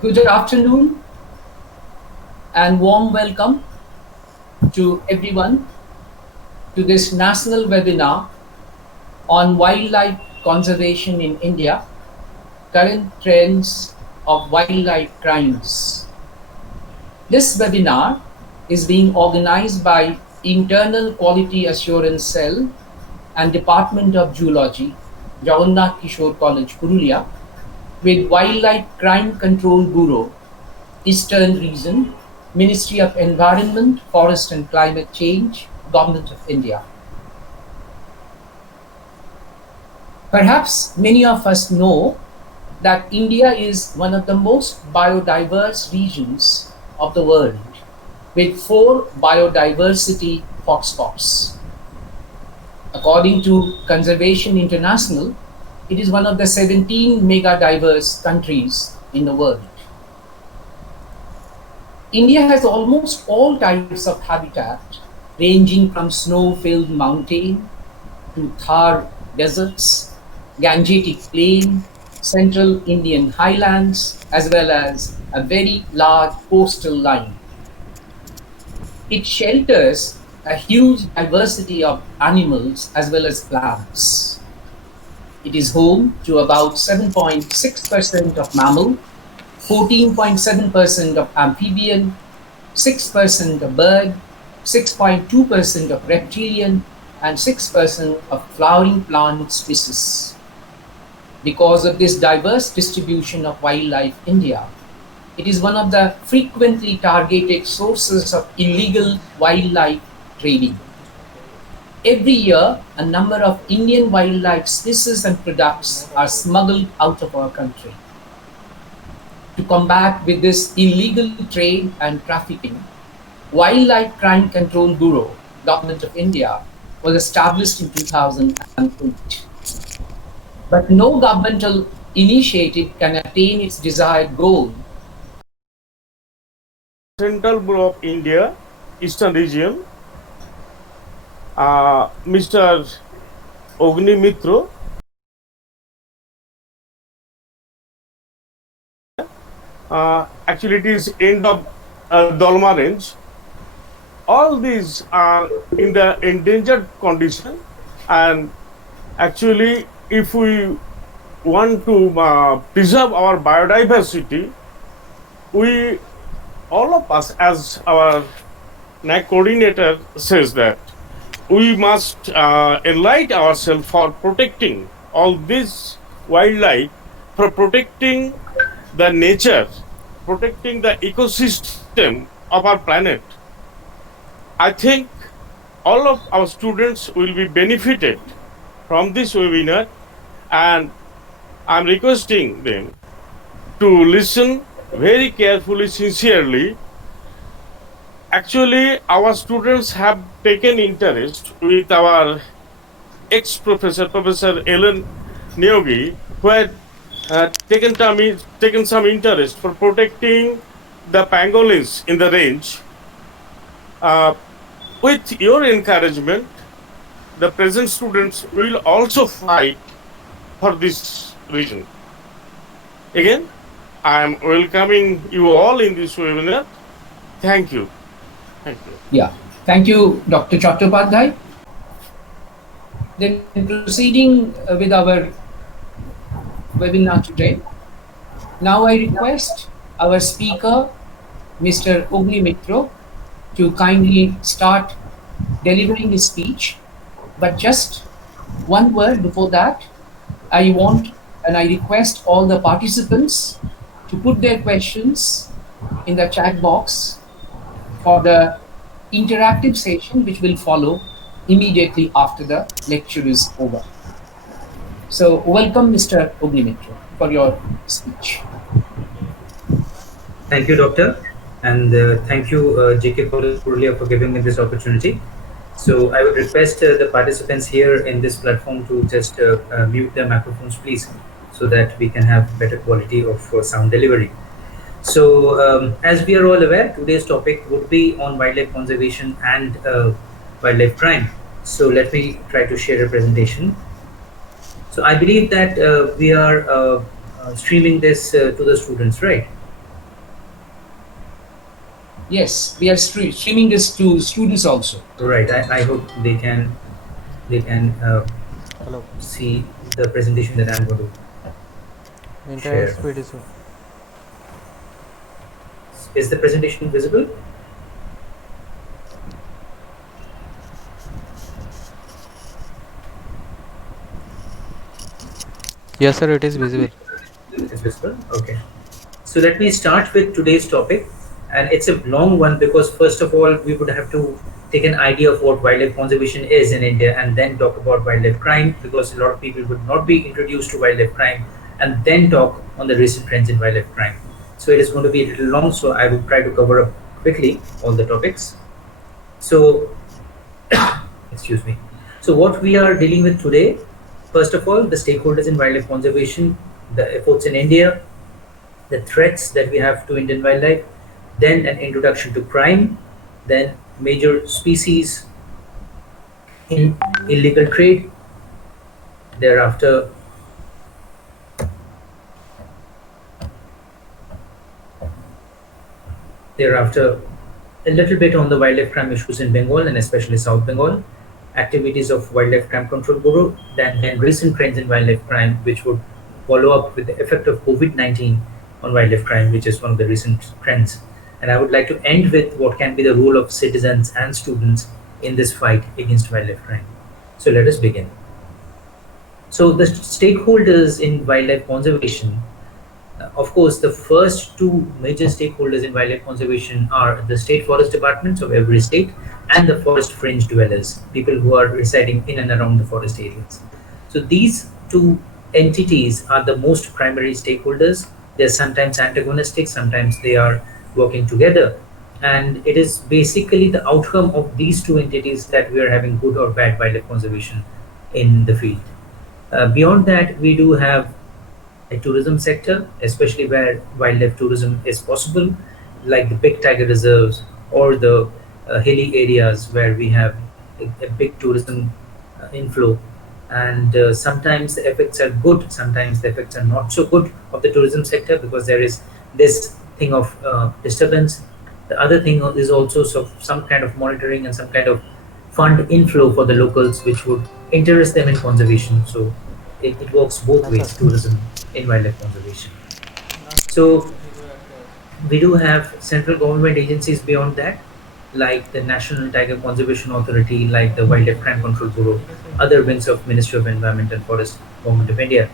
Good afternoon and warm welcome to everyone to this national webinar on wildlife conservation in India, current trends of wildlife crimes. This webinar is being organized by Internal Quality Assurance Cell and Department of Zoology, Jagannath Kishore College, Purulia, with Wildlife Crime Control Bureau, Eastern Region, Ministry of Environment, Forest and Climate Change, Government of India. Perhaps many of us know that India is one of the most biodiverse regions of the world, with 4 biodiversity hotspots. According to Conservation International, it is one of the 17 mega-diverse countries in the world. India has almost all types of habitat, ranging from snow-filled mountain to Thar deserts, Gangetic plain, central Indian highlands, as well as a very large coastal line. It shelters a huge diversity of animals as well as plants. It is home to about 7.6% of mammal, 14.7% of amphibian, 6% of bird, 6.2% of reptilian, and 6% of flowering plant species. Because of this diverse distribution of wildlife in India, it is one of the frequently targeted sources of illegal wildlife trading. Every year, a number of Indian wildlife species and products are smuggled out of our country. To combat with this illegal trade and trafficking, Wildlife Crime Control Bureau, Government of India, was established in 2008. But no governmental initiative can attain its desired goal. Central Bureau of India, Eastern Region, Mr. Agni Mitra, actually it is end of Dolma range. All these are in the endangered condition, and actually if we want to preserve our biodiversity, we, all of us, as our NAC coordinator says, that we must enlighten ourselves for protecting all this wildlife, for protecting the nature, protecting the ecosystem of our planet. I think all of our students will be benefited from this webinar, and I'm requesting them to listen very carefully, sincerely. Actually, our students have taken interest with our ex-professor, Professor Ellen Neogi, who had taken some interest for protecting the pangolins in the range. With your encouragement, the present students will also fight for this region. Again, I am welcoming you all in this webinar. Thank you. Thank you. Yeah, thank you, Dr. Chattopadhyay. Then proceeding with our webinar today, now I request our speaker, Mr. Agni Mitra, to kindly start delivering his speech. But just one word before that, I want and I request all the participants to put their questions in the chat box for the interactive session which will follow immediately after the lecture is over. So welcome, Mr. Agni Mitra, for your speech. Thank you, Doctor, and thank you, JK College Purulia, for giving me this opportunity. So I would request the participants here in this platform to just mute their microphones, please, so that we can have better quality of sound delivery. So as we are all aware, today's topic would be on wildlife conservation and wildlife crime. So let me try to share a presentation. So I believe that we are streaming this to the students, right? Yes, we are streaming this to students also. Right. I hope they can Hello. see the presentation that I'm going to Internet share. speed issue. Is the presentation visible? Yes, sir. It is visible. It is visible. Okay. So let me start with today's topic, and it's a long one because first of all we would have to take an idea of what wildlife conservation is in India, and then talk about wildlife crime because a lot of people would not be introduced to wildlife crime, and then talk on the recent trends in wildlife crime. So it is going to be a little long, so I will try to cover up quickly all the topics. So excuse me. So what we are dealing with today, first of all, the stakeholders in wildlife conservation, the efforts in India, the threats that we have to Indian wildlife, then an introduction to crime, then major species in illegal trade, thereafter thereafter a little bit on the wildlife crime issues in Bengal and especially South Bengal, activities of Wildlife Crime Control Bureau, then recent trends in wildlife crime, which would follow up with the effect of COVID-19 on wildlife crime, which is one of the recent trends. And I would like to end with what can be the role of citizens and students in this fight against wildlife crime. So let us begin. So the stakeholders in wildlife conservation, of course, the first two major stakeholders in wildlife conservation are the state forest departments of every state and the forest fringe dwellers, people who are residing in and around the forest areas. So these two entities are the most primary stakeholders. They're sometimes antagonistic, sometimes they are working together. And it is basically the outcome of these two entities that we are having good or bad wildlife conservation in the field. Beyond that, we do have a tourism sector, especially where wildlife tourism is possible, like the big tiger reserves or the hilly areas where we have a big tourism inflow. And sometimes the effects are good, sometimes the effects are not so good of the tourism sector because there is this thing of disturbance. The other thing is also some kind of monitoring and some kind of fund inflow for the locals, which would interest them in conservation. So it works both Yes, ways, sir. tourism in wildlife conservation. So we do have central government agencies beyond that, like the National Tiger Conservation Authority, like the Wildlife Crime Control Bureau, other wings of Ministry of Environment and Forest, Government of India,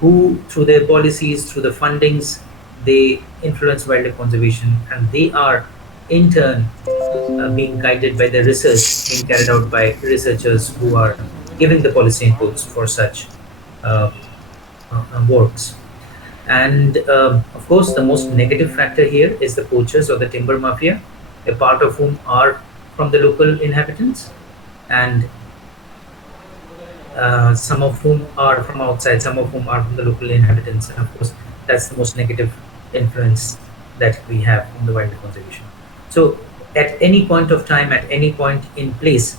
who through their policies, through the fundings, they influence wildlife conservation, and they are in turn being guided by the research being carried out by researchers who are giving the policy inputs for such uh, works. And of course, the most negative factor here is the poachers or the timber mafia, a part of whom are from the local inhabitants, and some of whom are from outside, some of whom are from the local inhabitants. And of course, that's the most negative influence that we have on the wildlife conservation. So, at any point of time, at any point in place,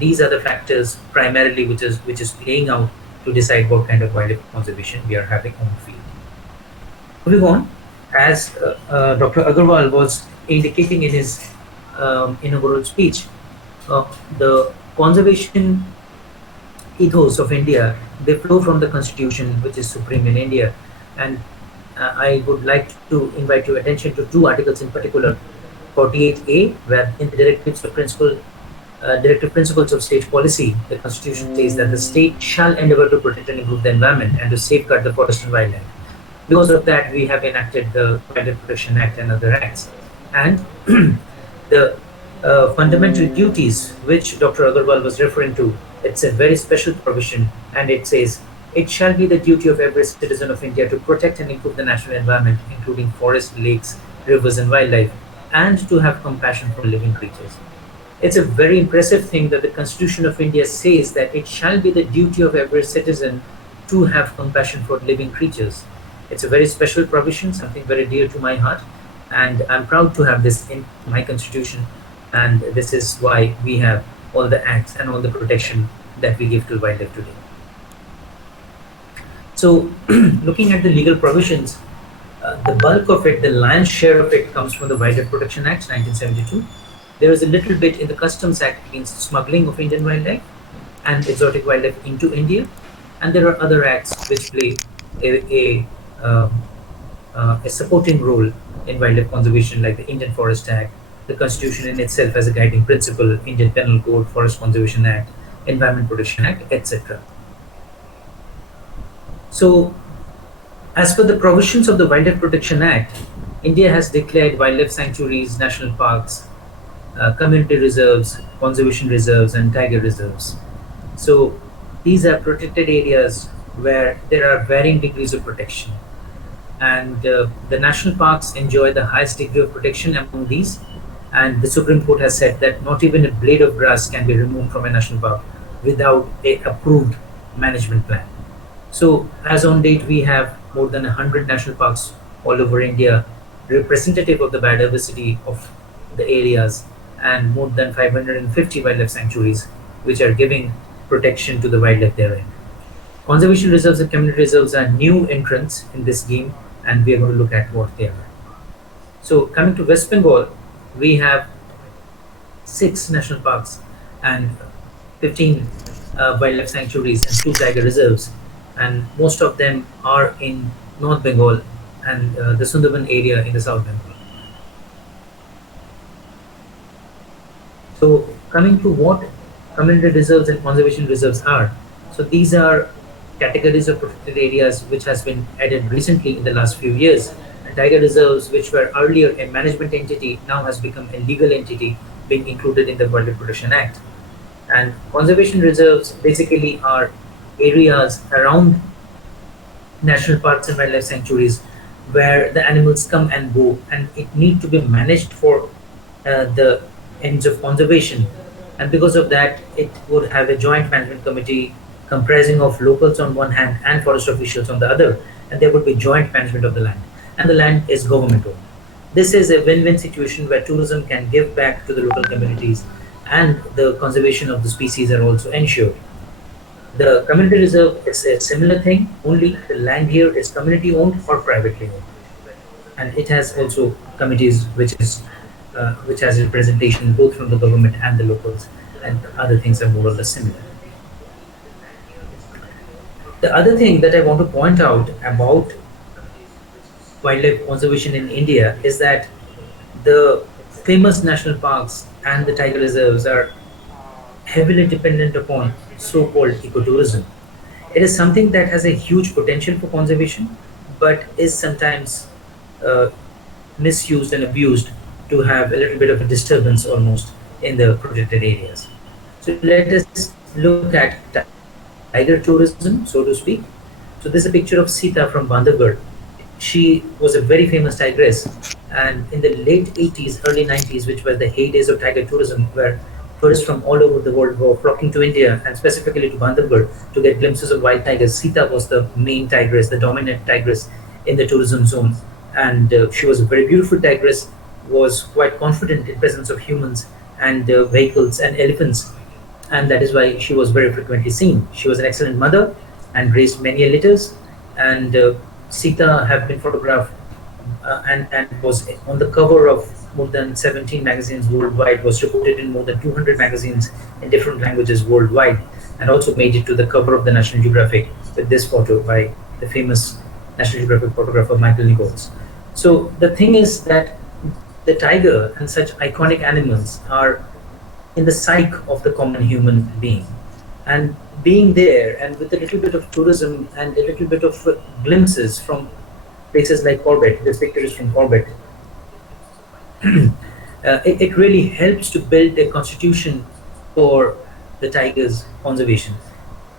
these are the factors primarily which is playing out to decide what kind of wildlife conservation we are having on the field. Moving on, as Dr. Agarwal was indicating in his inaugural speech, the conservation ethos of India, they flow from the constitution, which is supreme in India. And I would like to invite your attention to two articles in particular. 48A, where in the directive principles of state policy, the constitution says that the state shall endeavor to protect and improve the environment and to safeguard the forest and wildlife. Because of that, we have enacted the Wildlife Protection Act and other acts. And the fundamental duties which Dr. Agarwal was referring to, it's a very special provision, and it says, it shall be the duty of every citizen of India to protect and improve the natural environment, including forests, lakes, rivers, and wildlife, and to have compassion for living creatures. It's a very impressive thing that the Constitution of India says that it shall be the duty of every citizen to have compassion for living creatures. It's a very special provision, something very dear to my heart, and I'm proud to have this in my Constitution. And this is why we have all the acts and all the protection that we give to wildlife today. So, looking at the legal provisions, the bulk of it, the lion's share of it, comes from the Wildlife Protection Act 1972. There is a little bit in the Customs Act against smuggling of Indian wildlife and exotic wildlife into India, and there are other acts which play um, a supporting role in wildlife conservation, like the Indian Forest Act, the Constitution in itself as a guiding principle, Indian Penal Code, Forest Conservation Act, Environment Protection Act, etc. So, as per the provisions of the Wildlife Protection Act, India has declared wildlife sanctuaries, national parks, community reserves, conservation reserves, and tiger reserves. So, these are protected areas where there are varying degrees of protection. And the national parks enjoy the highest degree of protection among these. And the Supreme Court has said that not even a blade of grass can be removed from a national park without a approved management plan. So, as on date, we have more than 100 national parks all over India, representative of the biodiversity of the areas, and more than 550 wildlife sanctuaries, which are giving protection to the wildlife therein. Conservation reserves and community reserves are new entrants in this game, and we are going to look at what they are. So, coming to West Bengal, we have 6 national parks and 15 wildlife sanctuaries and 2 tiger reserves, and most of them are in North Bengal and the Sundarban area in the South Bengal. So, coming to what community reserves and conservation reserves are. So, these are categories of protected areas which has been added recently in the last few years. And tiger reserves, which were earlier a management entity, now has become a legal entity being included in the Wildlife Protection Act. And conservation reserves basically are areas around national parks and wildlife sanctuaries where the animals come and go, and it need to be managed for the ends of conservation. And because of that, it would have a joint management committee comprising of locals on one hand and forest officials on the other, and there would be joint management of the land, and the land is government owned. This is a win-win situation where tourism can give back to the local communities and the conservation of the species are also ensured. The community reserve is a similar thing, only the land here is community owned or privately owned, and it has also committees which has representation both from the government and the locals, and other things are more or less similar. The other thing that I want to point out about wildlife conservation in India is that the famous national parks and the tiger reserves are heavily dependent upon so-called ecotourism. It is something that has a huge potential for conservation, but is sometimes uh, misused and abused to have a little bit of a disturbance almost in the protected areas. So let us look at tiger tourism, so to speak. So this is a picture of Sita from Bandhavgarh. She was a very famous tigress, and in the late 80s, early 90s, which were the heydays of tiger tourism, where tourists from all over the world were flocking to India and specifically to Bandhavgarh to get glimpses of wild tigers. Sita was the main tigress, the dominant tigress in the tourism zone, and she was a very beautiful tigress, was quite confident in presence of humans and vehicles and elephants, and that is why she was very frequently seen. She was an excellent mother and raised many litters, and Sita have been photographed and was on the cover of more than 17 magazines worldwide, was reported in more than 200 magazines in different languages worldwide, and also made it to the cover of the National Geographic with this photo by the famous National Geographic photographer Michael Nichols. So the thing is that the tiger and such iconic animals are in the psyche of the common human being. And being there, and with a little bit of tourism and a little bit of glimpses from places like Corbett, this picture is from Corbett, it really helps to build a constitution for the tiger's conservation.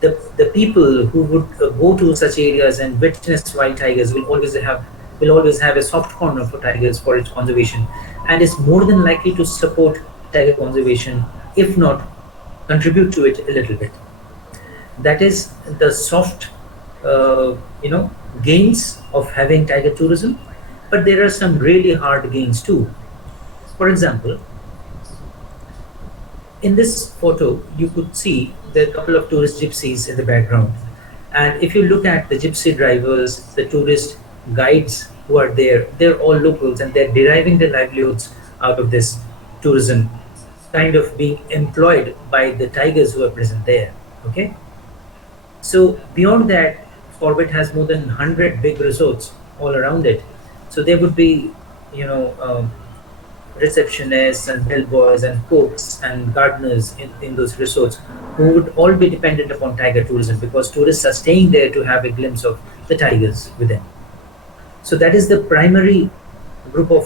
The people who would go to such areas and witness wild tigers will always have a soft corner for tigers for its conservation, and is more than likely to support tiger conservation, if not contribute to it a little bit. That is the soft, gains of having tiger tourism. But there are some really hard gains too. For example, in this photo, you could see there are a couple of tourist gypsies in the background. And if you look at the gypsy drivers, the tourist guides who are there, they're all locals and they're deriving their livelihoods out of this tourism, kind of being employed by the tigers who are present there. Okay, so beyond that, Corbett has more than 100 big resorts all around it. So there would be, you know, receptionists and bellboys and cooks and gardeners in those resorts who would all be dependent upon tiger tourism because tourists are staying there to have a glimpse of the tigers within. So that is the primary group of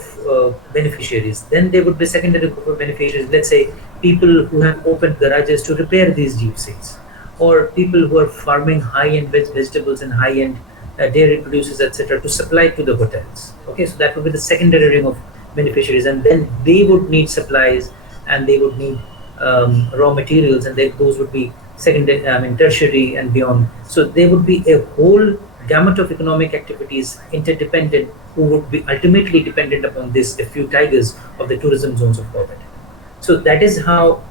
beneficiaries. Then there would be secondary group of beneficiaries. Let's say people who have opened garages to repair these jeepneys, or people who are farming high-end vegetables and high-end dairy producers, etc., to supply to the hotels. Okay, so that would be the secondary ring of beneficiaries, and then they would need supplies and they would need raw materials, and those would be secondary, tertiary and beyond. So there would be a whole gamut of economic activities interdependent who would be ultimately dependent upon this a few tigers of the tourism zones of Corbett. So that is how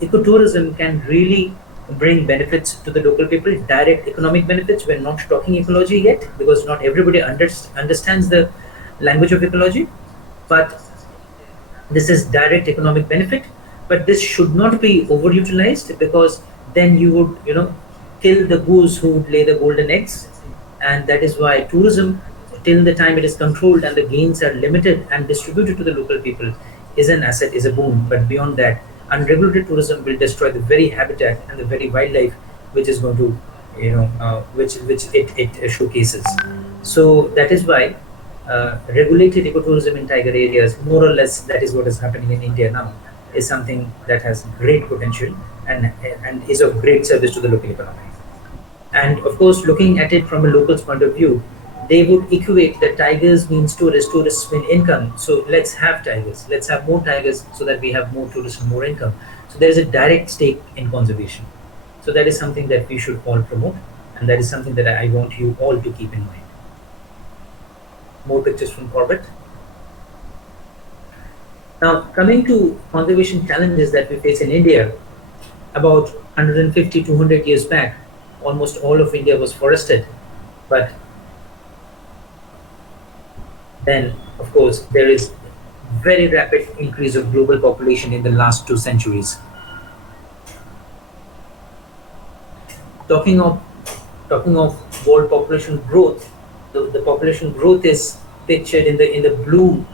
ecotourism can really bring benefits to the local people, direct economic benefits. We're not talking ecology yet because not everybody understands the language of ecology, but this is direct economic benefit. But this should not be overutilized because then you would, kill the goose who would lay the golden eggs. And that is why tourism, till the time it is controlled and the gains are limited and distributed to the local people, is an asset, is a boon. But beyond that, unregulated tourism will destroy the very habitat and the very wildlife which is going to, which it showcases. So that is why regulated ecotourism in tiger areas, more or less, that is what is happening in India now, is something that has great potential and is of great service to the local economy. And of course, looking at it from a local's point of view, they would equate that tigers means tourists mean income. So let's have tigers, let's have more tigers so that we have more tourists and more income. So there is a direct stake in conservation. So that is something that we should all promote, and that is something that I want you all to keep in mind. More pictures from Corbett. Now, coming to conservation challenges that we face in India, about 150, 200 years back, almost all of India was forested, but then, of course, there is very rapid increase of global population in the last 2 centuries. Talking of world population growth, the population growth is pictured in the blue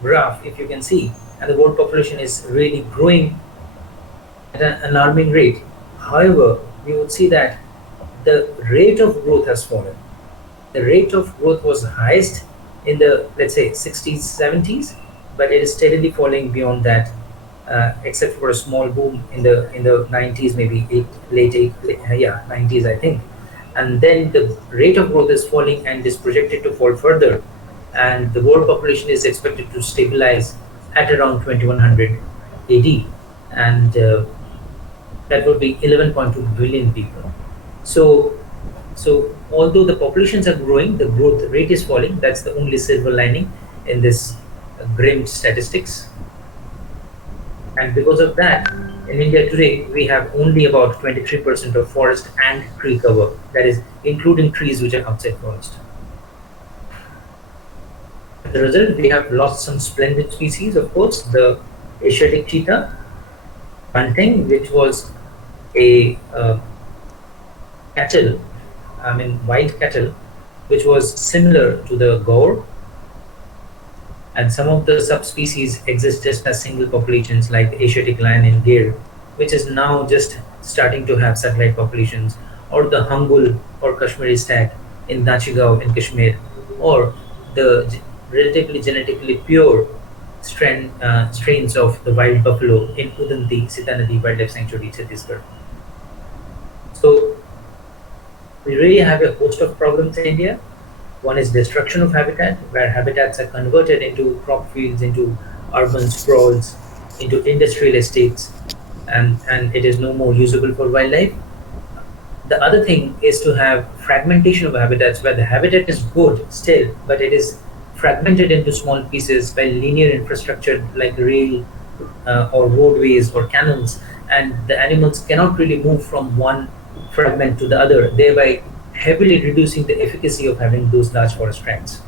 graph, if you can see, and the world population is really growing at an alarming rate. However, we would see that the rate of growth has fallen. The rate of growth was highest in the, let's say, 60s, 70s, but it is steadily falling beyond that, except for a small boom in the 90s, maybe 90s, I think. And then the rate of growth is falling and is projected to fall further, and the world population is expected to stabilize at around 2100 AD, and that would be 11.2 billion people. So although the populations are growing, the growth rate is falling. That's the only silver lining in this grim statistics. And because of that, in India today, we have only about 23% of forest and tree cover, that is, including trees which are outside forest. As a result, we have lost some splendid species, of course, the Asiatic cheetah, bunting, which was a cattle, wild cattle, which was similar to the gaur, and some of the subspecies exist just as single populations like the Asiatic lion in Gir, which is now just starting to have satellite populations, or the Hangul or Kashmiri stag in Dachigao in Kashmir, or the relatively genetically pure strains of the wild buffalo in Udanti Sitanadi Wildlife Sanctuary, Chhattisgarh. So we really have a host of problems in India. One is destruction of habitat, where habitats are converted into crop fields, into urban sprawls, into industrial estates, and it is no more usable for wildlife. The other thing is to have fragmentation of habitats, where the habitat is good still, but it is fragmented into small pieces by linear infrastructure like rail or roadways or canals, and the animals cannot really move from one fragment to the other, thereby heavily reducing the efficacy of having those large forest tracts.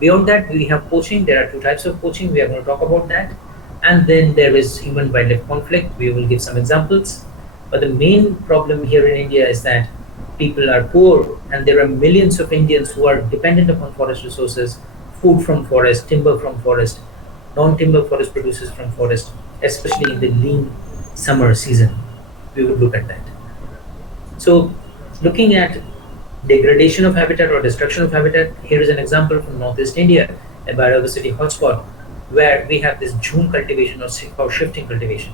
Beyond that, we have poaching. There are two types of poaching. We are going to talk about that. And then there is human wildlife conflict. We will give some examples. But the main problem here in India is that people are poor, and there are millions of Indians who are dependent upon forest resources, food from forest, timber from forest, non-timber forest produces from forest, especially in the lean summer season. We would look at that. So, looking at degradation of habitat or destruction of habitat, here is an example from Northeast India, a biodiversity hotspot, where we have this June cultivation or shifting cultivation.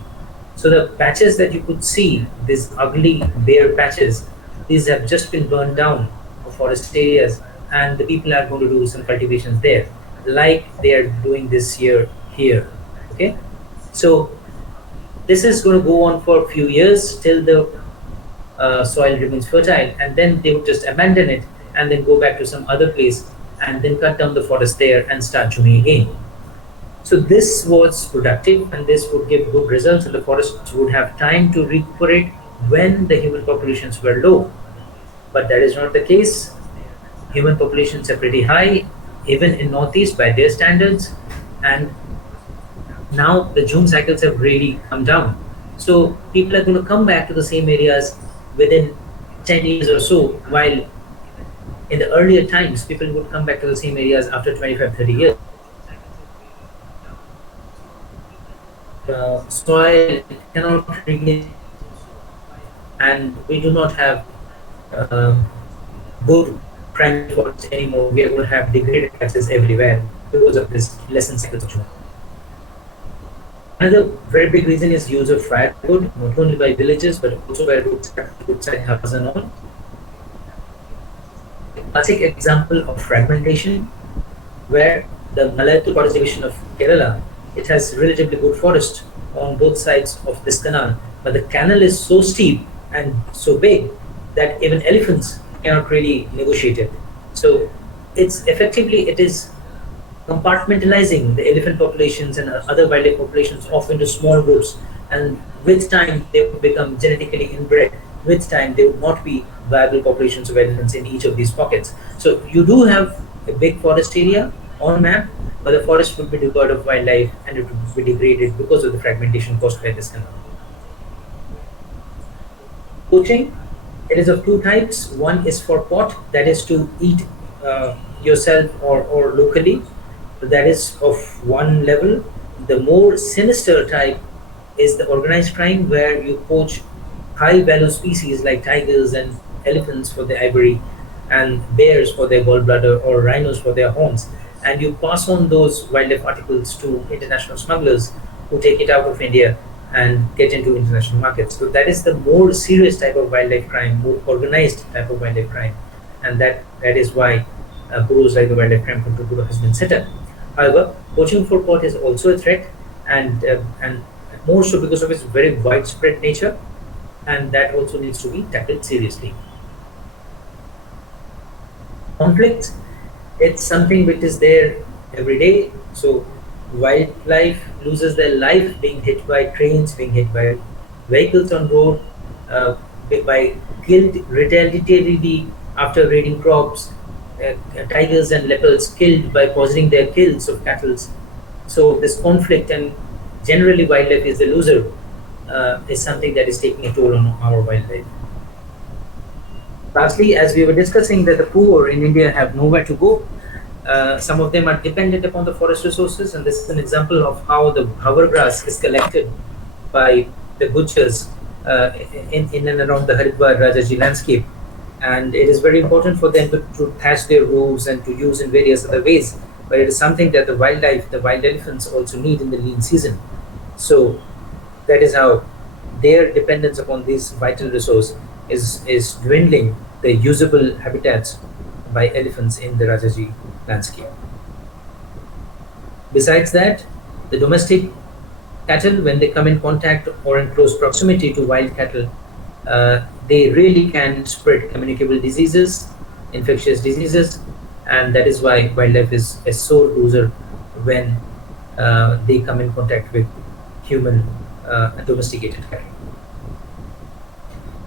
So the patches that you could see, these ugly bare patches, these have just been burned down of forest areas, and the people are going to do some cultivations there, like they are doing this year here. Okay, so this is going to go on for a few years till the soil remains fertile, and then they would just abandon it and then go back to some other place and then cut down the forest there and start chewing again. So this was productive, and this would give good results, and the forests would have time to recuperate when the human populations were low. But that is not the case. Human populations are pretty high, even in Northeast by their standards, and now the June cycles have really come down. So people are going to come back to the same areas within 10 years or so, while in the earlier times, people would come back to the same areas after 25, 30 years. Soil cannot regain, and we do not have uh, good primary forests anymore. We are going to have degraded patches everywhere because of this lesson cycle of June. Another very big reason is use of firewood, not only by villages but also by roadside houses and all. A classic example of fragmentation, where the Malayatu Forest Division of Kerala, it has relatively good forest on both sides of this canal, but the canal is so steep and so big that even elephants cannot really negotiate it. So it's effectively, it is compartmentalizing the elephant populations and other wildlife populations off into small groups, and with time they would become genetically inbred. With time there would not be viable populations of elephants in each of these pockets. So you do have a big forest area on map, but the forest would be devoid of wildlife and it would be degraded because of the fragmentation caused by this canal. Poaching, it is of two types. One is for pot, that is to eat yourself or locally. That is of one level. The more sinister type is the organized crime, where you poach high value species like tigers and elephants for their ivory, and bears for their gallbladder, or rhinos for their horns, and you pass on those wildlife articles to international smugglers who take it out of India and get into international markets. So that is the more serious type of wildlife crime, more organized type of wildlife crime, and that is why bureaus like the Wildlife Crime Control Bureau has been set up. However, poaching for pot is also a threat, and more so because of its very widespread nature, and that also needs to be tackled seriously. Conflicts, it's something which is there every day. So wildlife loses their life being hit by trains, being hit by vehicles on road, by killed retaliatorily after raiding crops, tigers and leopards killed by poisoning their kills of cattle. So this conflict, and generally wildlife is the loser, is something that is taking a toll on our wildlife. Lastly, as we were discussing, that the poor in India have nowhere to go. Some of them are dependent upon the forest resources, and this is an example of how the hovergrass is collected by the butchers in and around the Haridwar Rajaji landscape. And it is very important for them to thatch their roofs and to use in various other ways. But it is something that the wildlife, the wild elephants also need in the lean season. So that is how their dependence upon this vital resource is dwindling the usable habitats by elephants in the Rajaji landscape. Besides that, the domestic cattle, when they come in contact or in close proximity to wild cattle, they really can spread communicable diseases, infectious diseases, and that is why wildlife is a sore loser when they come in contact with human domesticated cattle.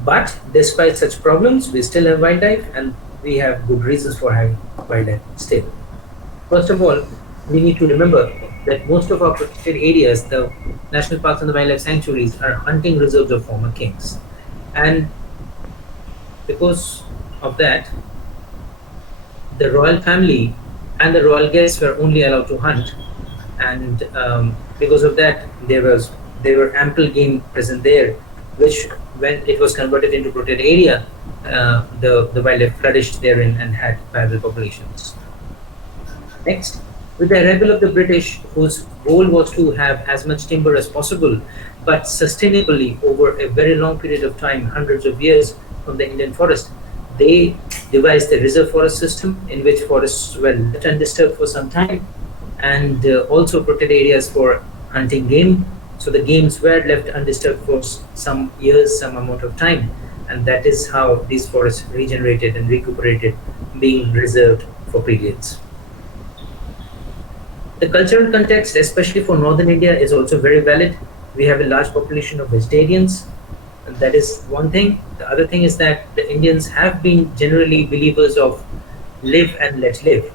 But despite such problems, we still have wildlife, and we have good reasons for having wildlife still. First of all, we need to remember that most of our protected areas, the national parks and the wildlife sanctuaries, are hunting reserves of former kings. And because of that, the royal family and the royal guests were only allowed to hunt, and because of that, there were ample game present there, which when it was converted into protected area, the wildlife flourished therein and had viable populations. Next, with the arrival of the British, whose goal was to have as much timber as possible, but sustainably over a very long period of time, hundreds of years from the Indian forest, they devised the reserve forest system in which forests were left undisturbed for some time, and also protected areas for hunting game. So the games were left undisturbed for some years, some amount of time, and that is how these forests regenerated and recuperated, being reserved for periods. The cultural context, especially for northern India, is also very valid. We have a large population of vegetarians. And that is one thing. The other thing is that the Indians have been generally believers of live and let live.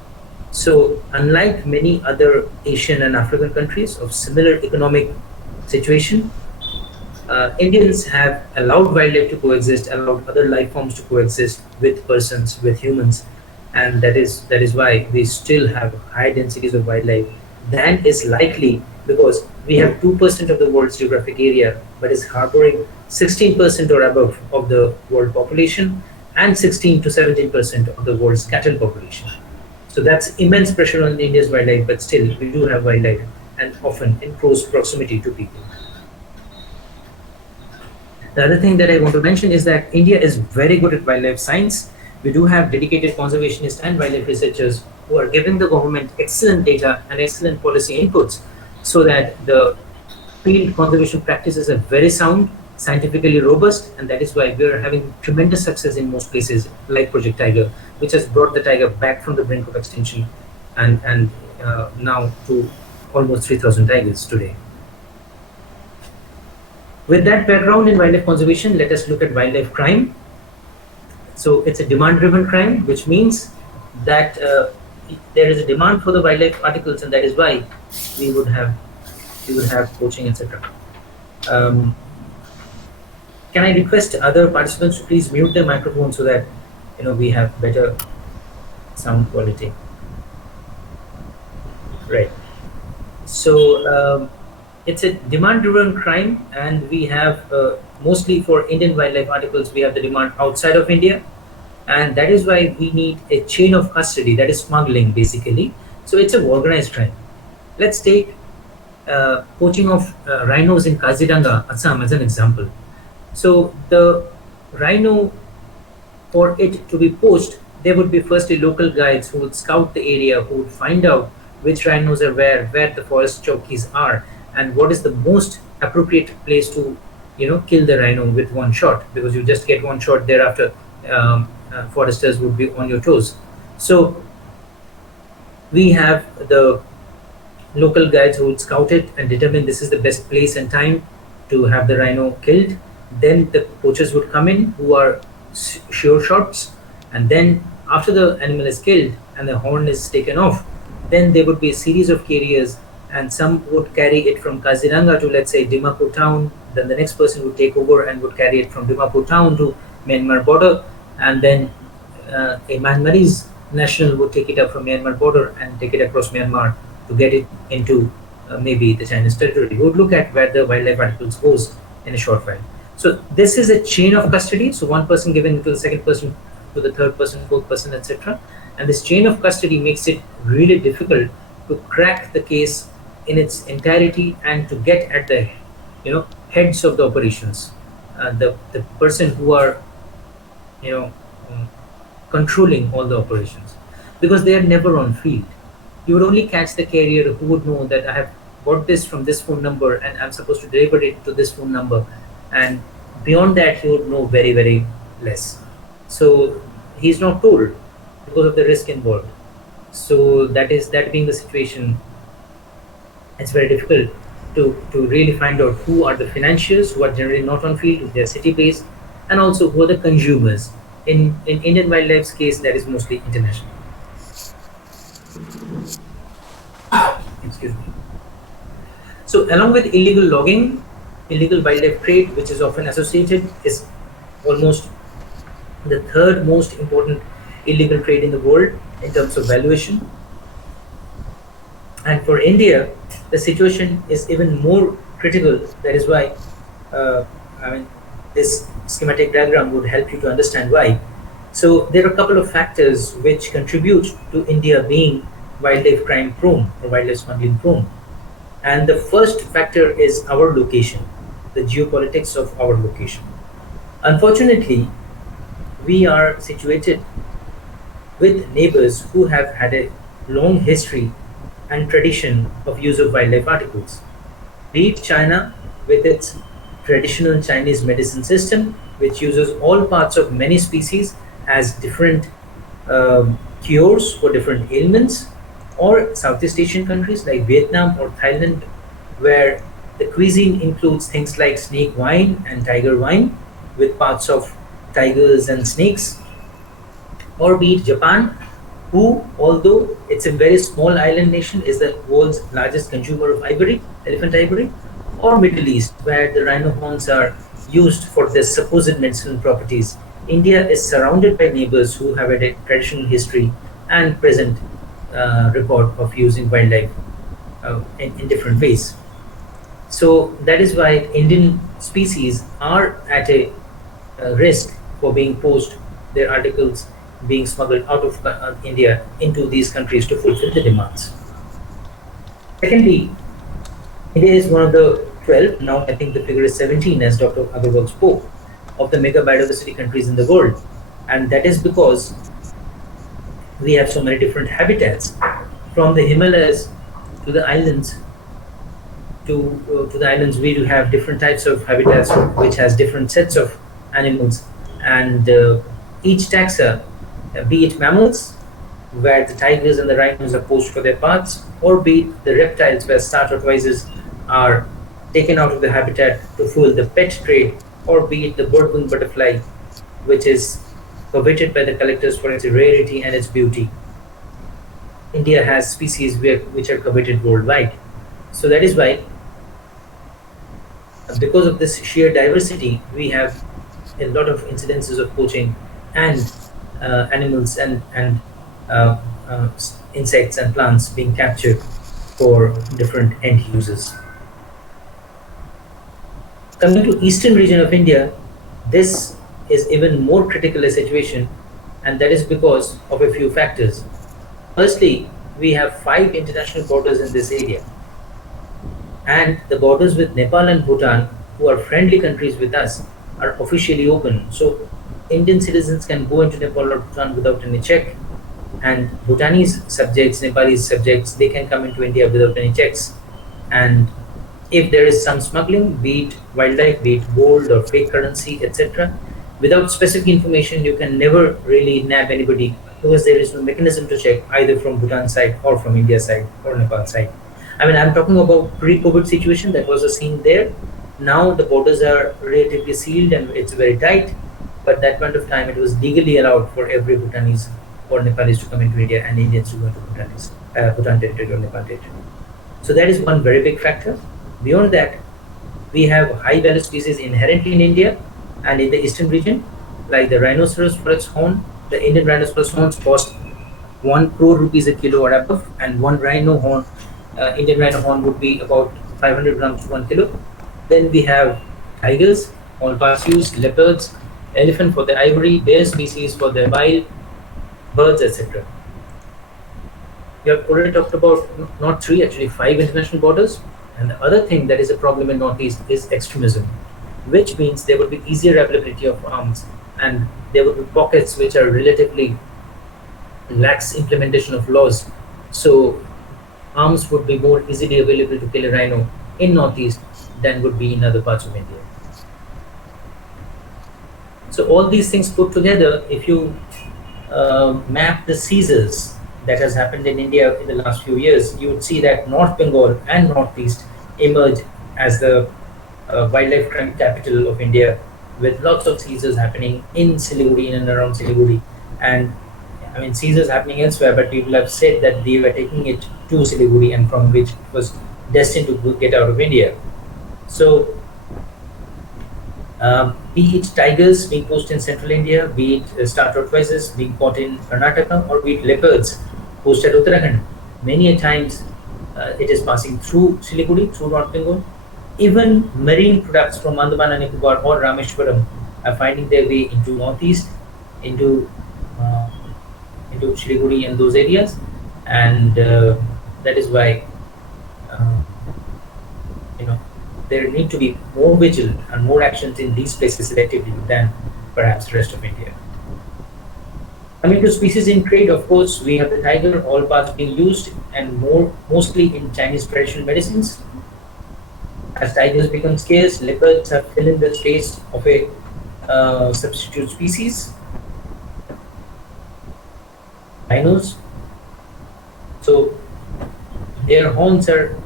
So, unlike many other Asian and African countries of similar economic situation, Indians have allowed wildlife to coexist, allowed other life forms to coexist with persons, with humans, and that is why we still have high densities of wildlife than is likely, because we have 2% of the world's geographic area, but is harboring 16% or above of the world population and 16 to 17% of the world's cattle population. So that's immense pressure on India's wildlife, but still we do have wildlife, and often in close proximity to people. The other thing that I want to mention is that India is very good at wildlife science. We do have dedicated conservationists and wildlife researchers who are giving the government excellent data and excellent policy inputs, so that the field conservation practices are very sound, scientifically robust, and that is why we are having tremendous success in most places, like Project Tiger, which has brought the tiger back from the brink of extinction, and now to almost 3,000 tigers today. With that background in wildlife conservation, let us look at wildlife crime. So it's a demand-driven crime, which means that there is a demand for the wildlife articles, and that is why we would have poaching, etc. Can I request other participants to please mute their microphone so that we have better sound quality? Right. So it's a demand-driven crime, and we have mostly for Indian wildlife articles, we have the demand outside of India, and that is why we need a chain of custody, that is smuggling basically. So it's a organized crime. Let's take poaching of rhinos in Kaziranga, Assam as an example. So the rhino, for it to be poached, there would be firstly local guides who would scout the area, who would find out which rhinos are where the forest chowkis are, and what is the most appropriate place to kill the rhino with one shot, because you just get one shot, thereafter foresters would be on your toes. So we have the local guides who would scout it and determine this is the best place and time to have the rhino killed. Then the poachers would come in, who are sure shots, and then after the animal is killed and the horn is taken off, then there would be a series of carriers, and some would carry it from Kaziranga to, let's say, Dimapur town. Then the next person would take over and would carry it from Dimapur town to Myanmar border, and then a Myanmarese national would take it up from Myanmar border and take it across Myanmar to get it into maybe the Chinese territory. We would look at where the wildlife articles goes in a short while. So this is a chain of custody. So one person giving to the second person, to the third person, fourth person, etc. And this chain of custody makes it really difficult to crack the case in its entirety and to get at the heads of the operations, the person who are controlling all the operations, because they are never on field. You would only catch the carrier who would know that I have bought this from this phone number and I'm supposed to deliver it to this phone number, and beyond that he would know very, very less. So he's not told because of the risk involved. So that being the situation, it's very difficult to really find out who are the financiers who are generally not on field, if they're city based, and also who are the consumers. In Indian wildlife's case, that is mostly international. Excuse me. So, along with illegal logging, illegal wildlife trade, which is often associated, is almost the third most important illegal trade in the world in terms of valuation. And for India, the situation is even more critical. That is why, I mean, this schematic diagram would help you to understand why. So there are a couple of factors which contribute to India being wildlife crime prone or wildlife smuggling prone. And the first factor is our location, the geopolitics of our location. Unfortunately, we are situated with neighbors who have had a long history and tradition of use of wildlife articles. Be it China with its traditional Chinese medicine system, which uses all parts of many species as different cures for different ailments, or Southeast Asian countries like Vietnam or Thailand, where the cuisine includes things like snake wine and tiger wine with parts of tigers and snakes, or be it Japan, who, although it's a very small island nation, is the world's largest consumer of ivory, elephant ivory, or Middle East, where the rhino horns are used for their supposed medicinal properties. India is surrounded by neighbors who have a traditional history and present record of using wildlife in different ways. So that is why Indian species are at a risk for being poached, their articles being smuggled out of India into these countries to fulfill the demands. Secondly, India is one of the 12, now I think the figure is 17, as Dr. Agarwal spoke, of the mega biodiversity countries in the world. And that is because we have so many different habitats, from the Himalayas to the islands. To the islands, we do have different types of habitats which has different sets of animals, and each taxa, be it mammals, where the tigers and the rhinos are poached for their parts, or be it the reptiles, where star tortoises are taken out of the habitat to fuel the pet trade, or be it the bird-winged butterfly, which is coveted by the collectors for its rarity and its beauty. India has species which are coveted worldwide. So that is why, because of this sheer diversity, we have a lot of incidences of poaching and animals and insects and plants being captured for different end uses. Coming to eastern region of India, this is even more critical a situation, and that is because of a few factors. Firstly, we have 5 international borders in this area, and the borders with Nepal and Bhutan, who are friendly countries with us, are officially open. So Indian citizens can go into Nepal or Bhutan without any check, and Bhutanese subjects, Nepalese subjects, they can come into India without any checks. And if there is some smuggling, be it wildlife, be it gold or fake currency, etc., without specific information, you can never really nab anybody, because there is no mechanism to check either from Bhutan side or from India side or Nepal side. I mean, I'm talking about pre-COVID situation that was a scene there. Now the borders are relatively sealed and it's very tight, but that point of time it was legally allowed for every Bhutanese or Nepalese to come into India and Indians to go into Bhutan territory or Nepal territory. So that is one very big factor. Beyond that, we have high value species inherently in India and in the eastern region, like the rhinoceros for its horn. The Indian rhinoceros horns cost 1 crore rupees a kilo or above, and one rhino horn, Indian rhino horn, would be about 500 grams to 1 kilo. Then we have tigers, all parts used, leopards, elephant for the ivory, bear species for the bile, birds, etc. We have already talked about not 3, actually 5 international borders. And the other thing that is a problem in Northeast is extremism, which means there would be easier availability of arms, and there would be pockets which are relatively lax implementation of laws. So arms would be more easily available to kill a rhino in Northeast than would be in other parts of India. So all these things put together, if you map the seizures that has happened in India in the last few years, you would see that North Bengal and Northeast emerge as the wildlife crime capital of India with lots of seizures happening in Siliguri, in and around Siliguri. And I mean, seizures happening elsewhere, but people have said that they were taking it to Siliguri and from which it was destined to get out of India. So, be it tigers being poached in central India, be it star tortoises being caught in Karnataka, or be it leopards poached at Uttarakhand, many a times it is passing through Siliguri, through North Bengal. Even marine products from Andaman and Nicobar or Rameshwaram are finding their way into northeast, into uh, into Siliguri and those areas, and that is why uh, you know there need to be more vigilant and more actions in these places selectively than perhaps the rest of India. Coming to species in trade, of course, we have the tiger, all parts being used, and mostly in Chinese traditional medicines. As tigers become scarce, leopards have filled in the space of a substitute species, rhinos. So their horns are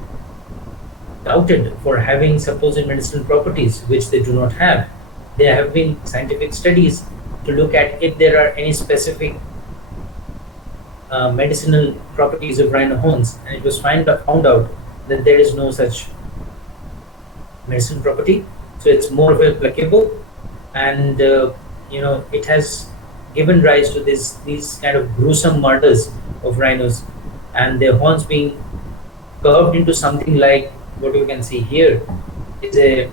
touted for having supposed medicinal properties which they do not have. There have been scientific studies to look at if there are any specific medicinal properties of rhino horns, and it was found out that there is no such medicinal property. So it's more of a placebo, and it has given rise to these kind of gruesome murders of rhinos, and their horns being curved into something like what you can see here is a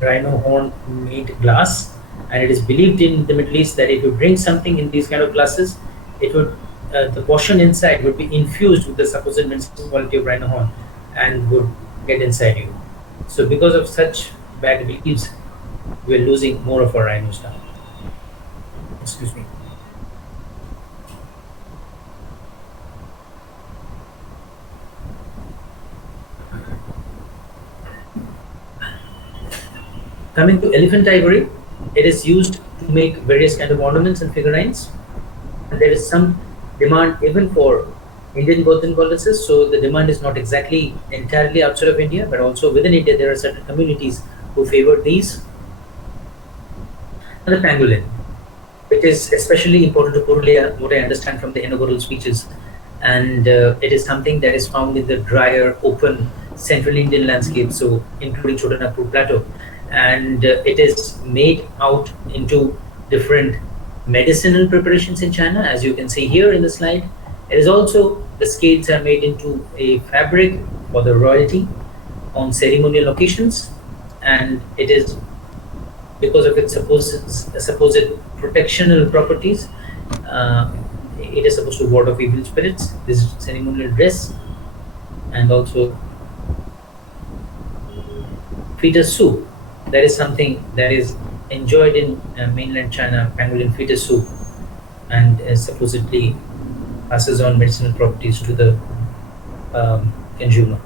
rhino horn made glass, and it is believed in the Middle East that if you drink something in these kind of glasses, it would the portion inside would be infused with the supposed medicinal quality of rhino horn and would get inside you. So because of such bad beliefs, we're losing more of our rhinos now. Excuse me. Coming to elephant ivory, it is used to make various kind of ornaments and figurines, and there is some demand even for Indian golden goddesses. So the demand is not exactly entirely outside of India, but also within India there are certain communities who favor these. And the pangolin, it is especially important to Purulia, what I understand from the inaugural speeches, and it is something that is found in the drier, open central Indian landscape, so including Chotanagpur Plateau, and it is made out into different medicinal preparations in China, as you can see here in the slide. It is also, the scales are made into a fabric for the royalty on ceremonial occasions, and it is because of its supposed protectional properties. It is supposed to ward off evil spirits. This ceremonial dress, and also fetus soup. That is something that is enjoyed in mainland China, pangolin fetus soup, and supposedly passes on medicinal properties to the consumer.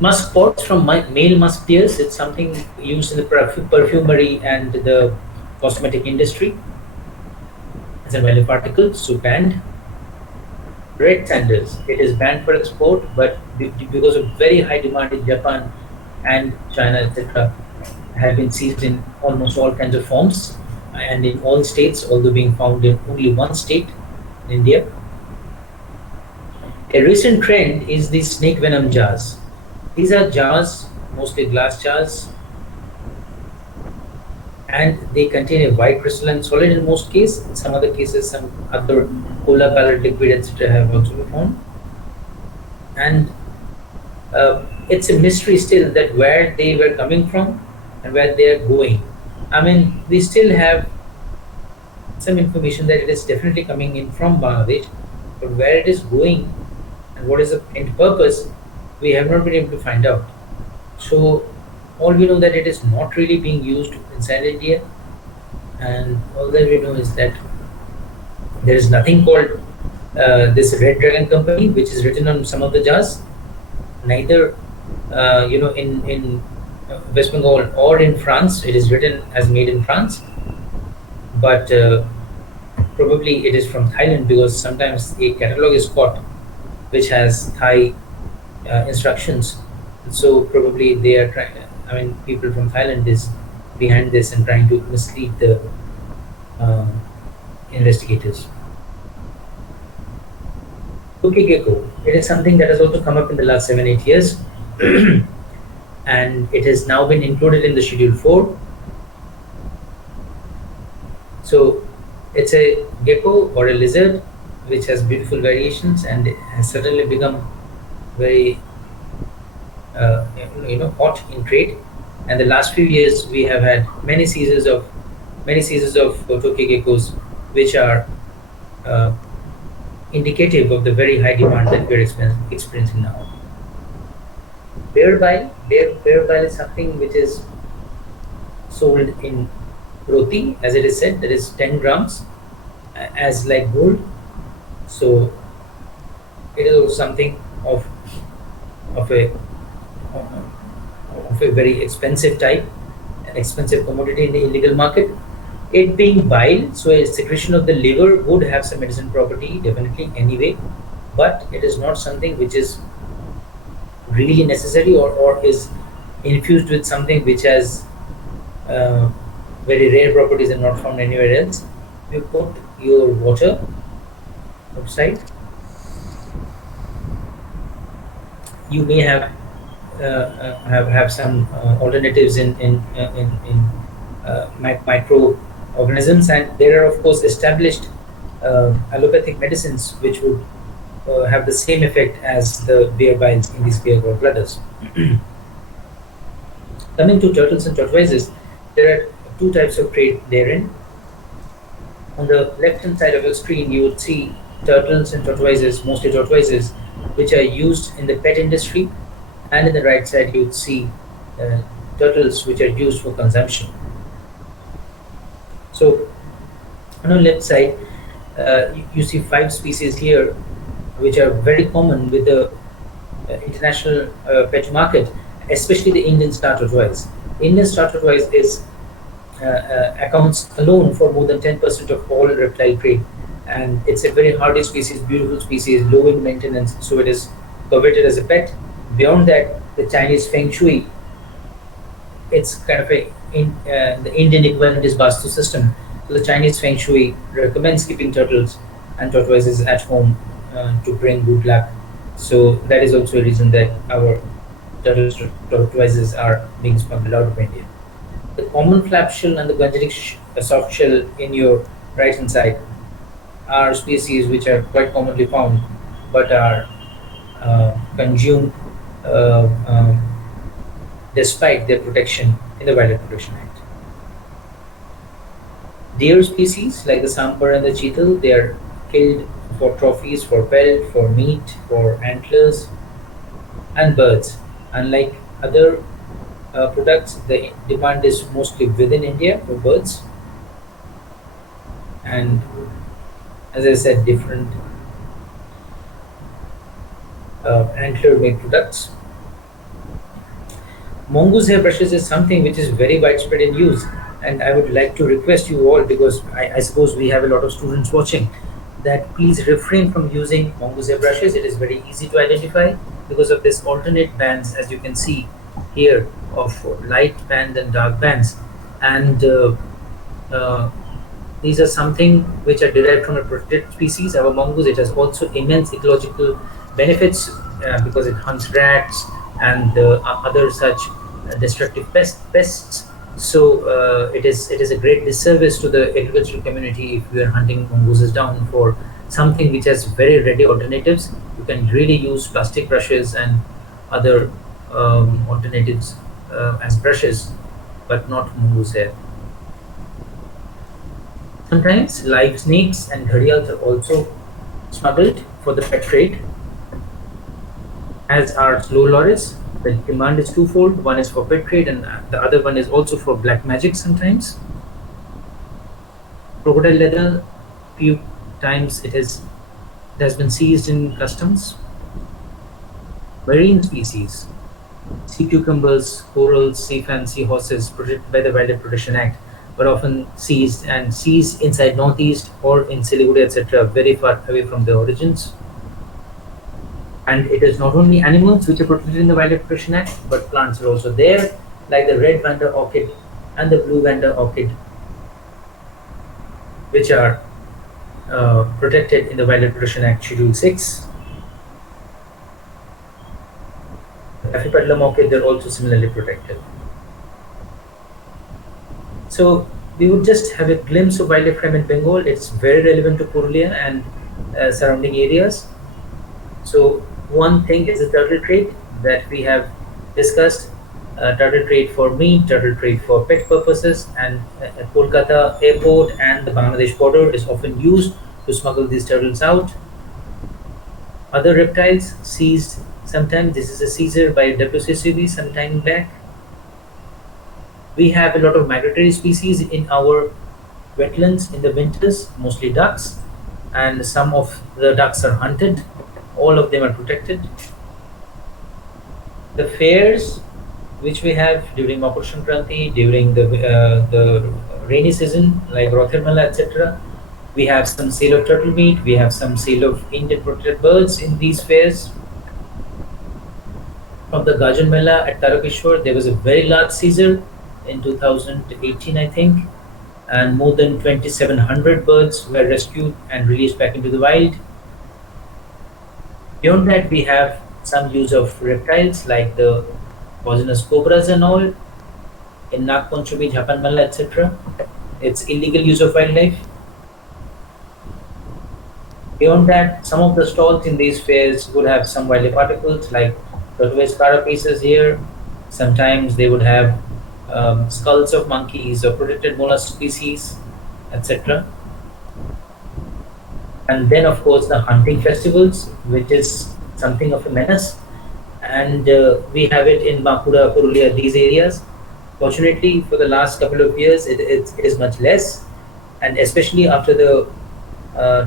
Musk pods from male musk deers, it's something used in the perfumery and the cosmetic industry as a value particle, so banned. Red sandals, it is banned for export, but because of very high demand in Japan and China, etc., have been seized in almost all kinds of forms and in all states, although being found in only one state, in India. A recent trend is the snake venom jars. These are jars, mostly glass jars, and they contain a white crystalline solid in most cases. In some other cases, some other cola colored liquid, etc., have also been found. And it's a mystery still that where they were coming from and where they are going. I mean, we still have some information that it is definitely coming in from Bangladesh, but where it is going and what is the end purpose, we have not been able to find out. So all we know that it is not really being used inside India, and all that we know is that there is nothing called this Red Dragon Company, which is written on some of the jars. Neither, in West Bengal or in France, it is written as made in France, but probably it is from Thailand, because sometimes a catalog is caught which has Thai instructions. So probably they are I mean, people from Thailand is behind this and trying to mislead the uh, investigators. Cookie gecko. It is something that has also come up in the last 7-8 years, and it has now been included in the Schedule 4. So it's a gecko or a lizard which has beautiful variations, and it has certainly become very hot in trade. And the last few years we have had many seasons of tokyo geckos, which are uh, indicative of the very high demand that we're experiencing now. Bear bile is something which is sold in roti, as it is said, that is 10 grams, as like gold. So it is also something of a of a very expensive type, an expensive commodity in the illegal market. It being bile, so a secretion of the liver would have some medicine property, definitely anyway, but it is not something which is really necessary, or is infused with something which has uh, very rare properties and not found anywhere else. You put your water outside, you may have some alternatives in microorganisms, and there are of course established allopathic medicines which would have the same effect as the bear biles in these bear gallbladders. Coming to turtles and tortoises, there are two types of trade therein. On the left hand side of your screen, you would see turtles and tortoises, mostly tortoises, which are used in the pet industry, and in the right side you would see uh, turtles which are used for consumption. So on the left side, you see 5 species here, which are very common with the international pet market, especially the Indian star tortoise. Indian star tortoise is accounts alone for more than 10% of all reptile trade, and it's a very hardy species, beautiful species, low in maintenance, so it is coveted as a pet. Beyond that, the Chinese feng shui, it's kind of the Indian equivalent is Vastu system. So the Chinese feng shui recommends keeping turtles and tortoises at home to bring good luck. So that is also a reason that our turtles tortoises are being smuggled out of India. The common flap shell and the gangetic soft shell in your right hand side are species which are quite commonly found, but are consumed uh, um, despite their protection in the Wildlife Protection Act. Deer species like the sambar and the cheetal, they are killed for trophies, for pelt, for meat, for antlers, and birds. Unlike other products, the demand is mostly within India for birds, and as I said, different antler-made products. Mongoose hairbrushes is something which is very widespread in use, and I would like to request you all, because I suppose we have a lot of students watching, that please refrain from using mongoose hairbrushes. It is very easy to identify because of this alternate bands, as you can see here, of light band and dark bands, and uh, these are something which are derived from a protected species, our mongoose. It has also immense ecological benefits because it hunts rats and other such destructive pests. So it is a great disservice to the agricultural community if we are hunting mongooses down for something which has very ready alternatives. You can really use plastic brushes and other alternatives as brushes, but not mongoose hair. Sometimes live snakes and gharials are also smuggled for the pet trade, as are slow loris. The demand is twofold. One is for pet trade, and the other one is also for black magic sometimes. Crocodile leather, few times it has been seized in customs. Marine species, sea cucumbers, corals, sea fans, sea horses, protected by the Wildlife Protection Act, but often seized inside Northeast or in Siliguri, etc., very far away from the origins. And it is not only animals which are protected in the Wildlife Protection Act, but plants are also there. like the red Vanda orchid and the blue Vanda orchid, which are protected in the Wildlife Protection Act Schedule 6. The Taffy orchid, they're also similarly protected. So we would just have a glimpse of wildlife crime in Bengal. It's very relevant to Purulia and surrounding areas. So one thing is the turtle trade that we have discussed. Turtle trade for meat, turtle trade for pet purposes, and Kolkata airport and the Bangladesh border is often used to smuggle these turtles out. Other reptiles seized, sometimes this is a seizure by WCCB some time back. We have a lot of migratory species in our wetlands in the winters, mostly ducks, and some of the ducks are hunted. All of them are protected. The fairs which we have during Makar Sankranti, during the rainy season like Rother Mela, etc. We have some sale of turtle meat, we have some sale of Indian protected birds in these fairs. From the Gajan Mela at Tarakeshwar, there was a very large seizure in 2018, I think, and more than 2,700 birds were rescued and released back into the wild. Beyond that, we have some use of reptiles like the poisonous cobras and all in Nagpanchami, Japan Mela, etc. It's illegal use of wildlife. Beyond that, some of the stalls in these fairs would have some wildlife articles like tortoise carapaces here. Sometimes they would have skulls of monkeys or protected mollusk species, etc. And then, of course, the hunting festivals, which is something of a menace. And we have it in Bankura, Purulia, these areas. Fortunately, for the last couple of years, it is much less. And especially after the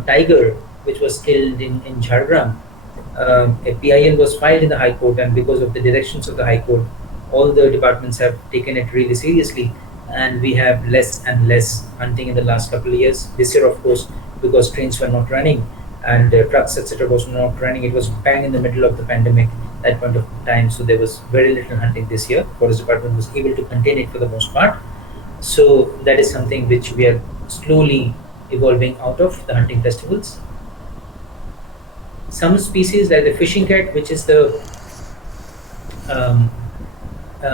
tiger, which was killed in Jhargram, a PIL was filed in the High Court, and because of the directions of the High Court, all the departments have taken it really seriously, and we have less and less hunting in the last couple of years. This year, of course, because trains were not running and trucks, etc., was not running, it was bang in the middle of the pandemic at that point of time, so there was very little hunting this year. Forest Department was able to contain it for the most part. So that is something which we are slowly evolving out of, the hunting festivals. Some species like the fishing cat, which is the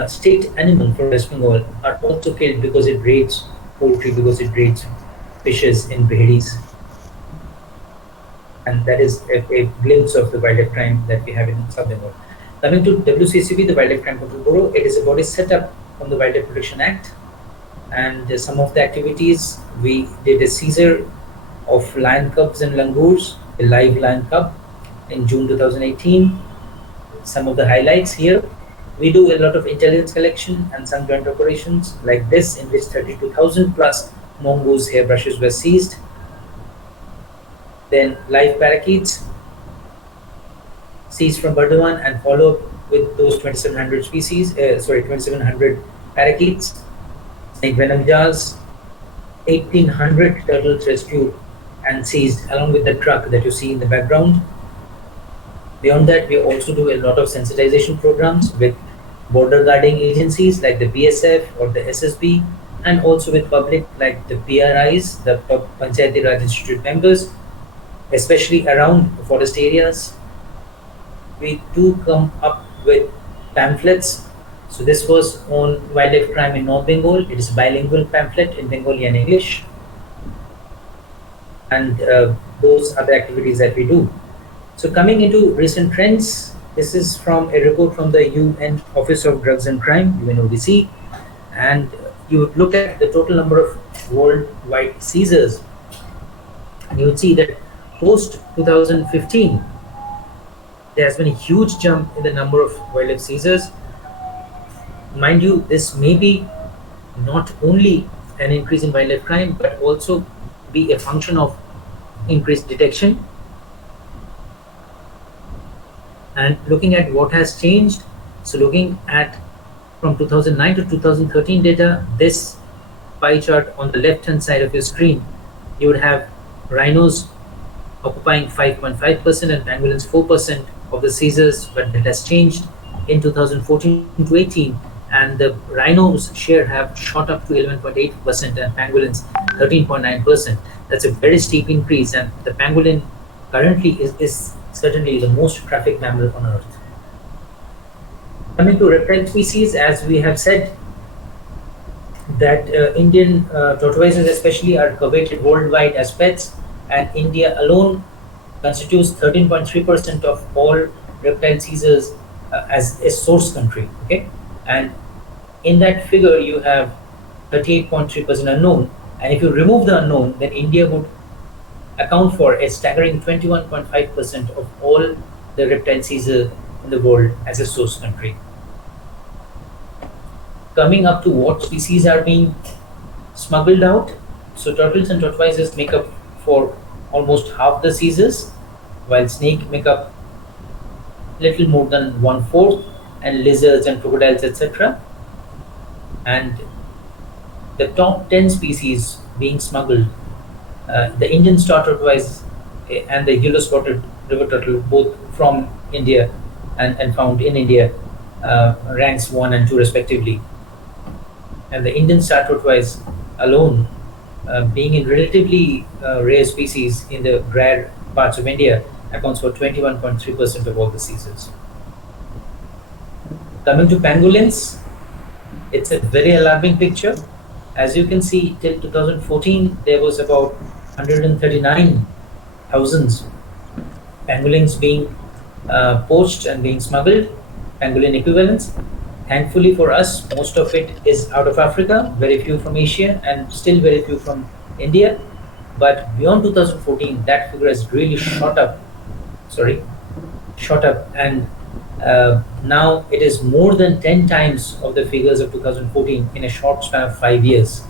state animal for West Bengal, are also killed because it raids poultry, because it raids fishes in beheries. And that is a glimpse of the wildlife crime that we have in South Bengal. Coming to WCCB, the Wildlife Crime Control Bureau, it is a body set up from the Wildlife Protection Act. And some of the activities, we did a seizure of lion cubs and langurs, a live lion cub, in June 2018. Some of the highlights here. We do a lot of intelligence collection and some joint operations like this, in which 32,000 plus mongoose hairbrushes were seized. Then live parakeets seized from Bardhaman and follow up with those 2,700 species, 2,700 parakeets. Snake venom jars, 1,800 turtles rescued and seized along with the truck that you see in the background. Beyond that, we also do a lot of sensitization programs with border guarding agencies like the BSF or the SSB, and also with public like the PRIs, the Panchayati Raj Institute members, especially around forest areas. We do come up with pamphlets. So this was on wildlife crime in North Bengal. It is a bilingual pamphlet in Bengali and English. And those are the activities that we do. So coming into recent trends, this is from a report from the UN Office of Drugs and Crime, UNODC, and you would look at the total number of worldwide seizures, and you would see that post 2015, there has been a huge jump in the number of wildlife seizures. Mind you, this may be not only an increase in wildlife crime, but also be a function of increased detection. And looking at what has changed, so looking at from 2009 to 2013 data, this pie chart on the left hand side of your screen, you would have rhinos occupying 5.5% and pangolins 4% of the seizures, but that has changed in 2014 to 18, and the rhinos share have shot up to 11.8% and pangolins 13.9%. That's a very steep increase, and the pangolin currently is certainly the most trafficked mammal on earth. Coming to reptile species, as we have said, that Indian tortoises especially are coveted worldwide as pets, and India alone constitutes 13.3% of all reptile seizures as a source country. Okay, and in that figure you have 38.3% unknown, and if you remove the unknown, then India would account for a staggering 21.5% of all the reptile seizures in the world as a source country. Coming up to what species are being smuggled out, so turtles and tortoises make up for almost half the seizures, while snake make up little more than 1/4, and lizards and crocodiles, etc. And the top 10 species being smuggled, the Indian star tortoise and the yellow spotted river turtle, both from India and found in India, ranks 1 and 2 respectively. And the Indian star tortoise alone, being a relatively rare species in the rare parts of India, accounts for 21.3% of all the seizures. Coming to pangolins, it's a very alarming picture. As you can see, till 2014, there was about 139,000 pangolins being poached and being smuggled, pangolin equivalents. Thankfully for us, most of it is out of Africa, very few from Asia, and still very few from India. But beyond 2014, that figure has really shot up, and now it is more than 10 times of the figures of 2014 in a short span of 5 years.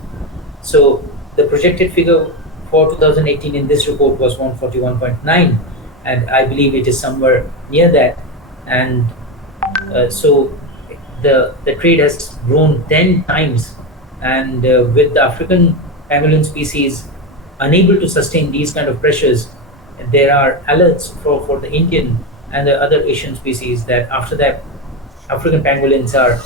So the projected figure for 2018 in this report was 141.9, and I believe it is somewhere near that. And so the trade has grown 10 times, and with the African pangolin species unable to sustain these kind of pressures, there are alerts for the Indian and the other Asian species that after that African pangolins are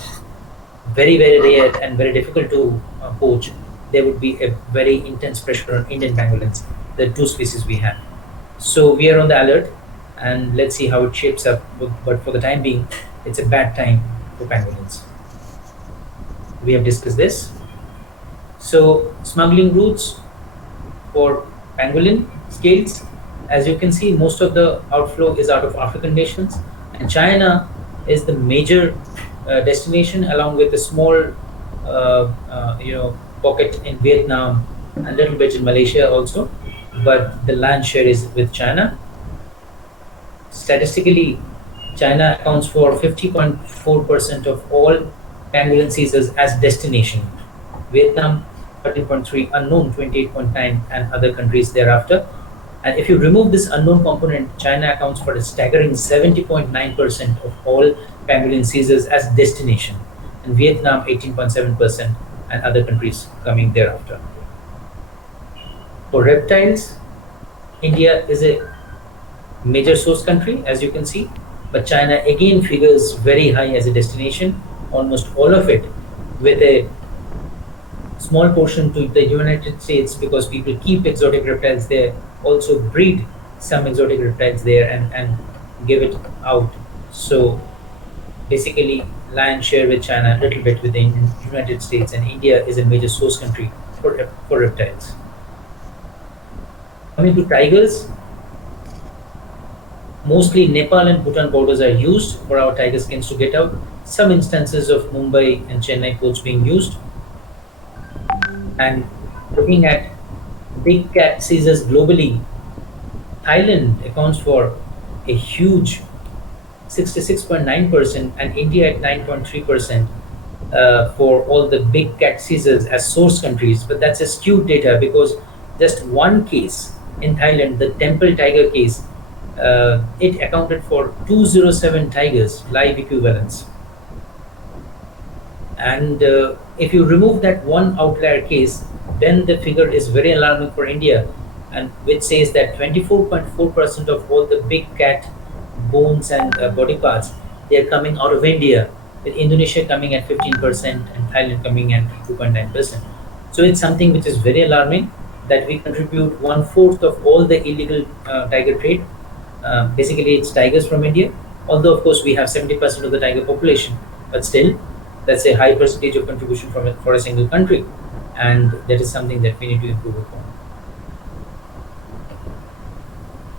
very, very rare and very difficult to poach. There would be a very intense pressure on Indian pangolins, the 2 species we have. So we are on the alert, and let's see how it shapes up. But for the time being, it's a bad time for pangolins. We have discussed this. So smuggling routes for pangolin scales, as you can see, most of the outflow is out of African nations, and China is the major destination, along with a small pocket in Vietnam and a little bit in Malaysia also, but the land share is with China. Statistically, China accounts for 50.4% of all pangolin seizures as destination. Vietnam 30.3, unknown 28.9, and other countries thereafter. And if you remove this unknown component, China accounts for a staggering 70.9% of all pangolin seizures as destination, and Vietnam 18.7%, and other countries coming thereafter. For reptiles, India is a major source country, as you can see, but China again figures very high as a destination, almost all of it, with a small portion to the United States, because people keep exotic reptiles there, also breed some exotic reptiles there and give it out. So basically, lion share with China, a little bit with the United States, and India is a major source country for reptiles. Coming to tigers, mostly Nepal and Bhutan borders are used for our tiger skins to get out. Some instances of Mumbai and Chennai ports being used. And looking at big cat seizures globally, Thailand accounts for a huge 66.9%, and India at 9.3% for all the big cat seizures as source countries. But that's a skewed data, because just one case in Thailand, the temple tiger case, it accounted for 207 tigers, live equivalents. And if you remove that one outlier case, then the figure is very alarming for India, and which says that 24.4% of all the big cat bones and body parts, they are coming out of India, with Indonesia coming at 15% and Thailand coming at 2.9%. So it's something which is very alarming that we contribute one fourth of all the illegal tiger trade. Basically, it's tigers from India. Although, of course, we have 70% of the tiger population, but still, that's a high percentage of contribution from it for a single country, and that is something that we need to improve upon.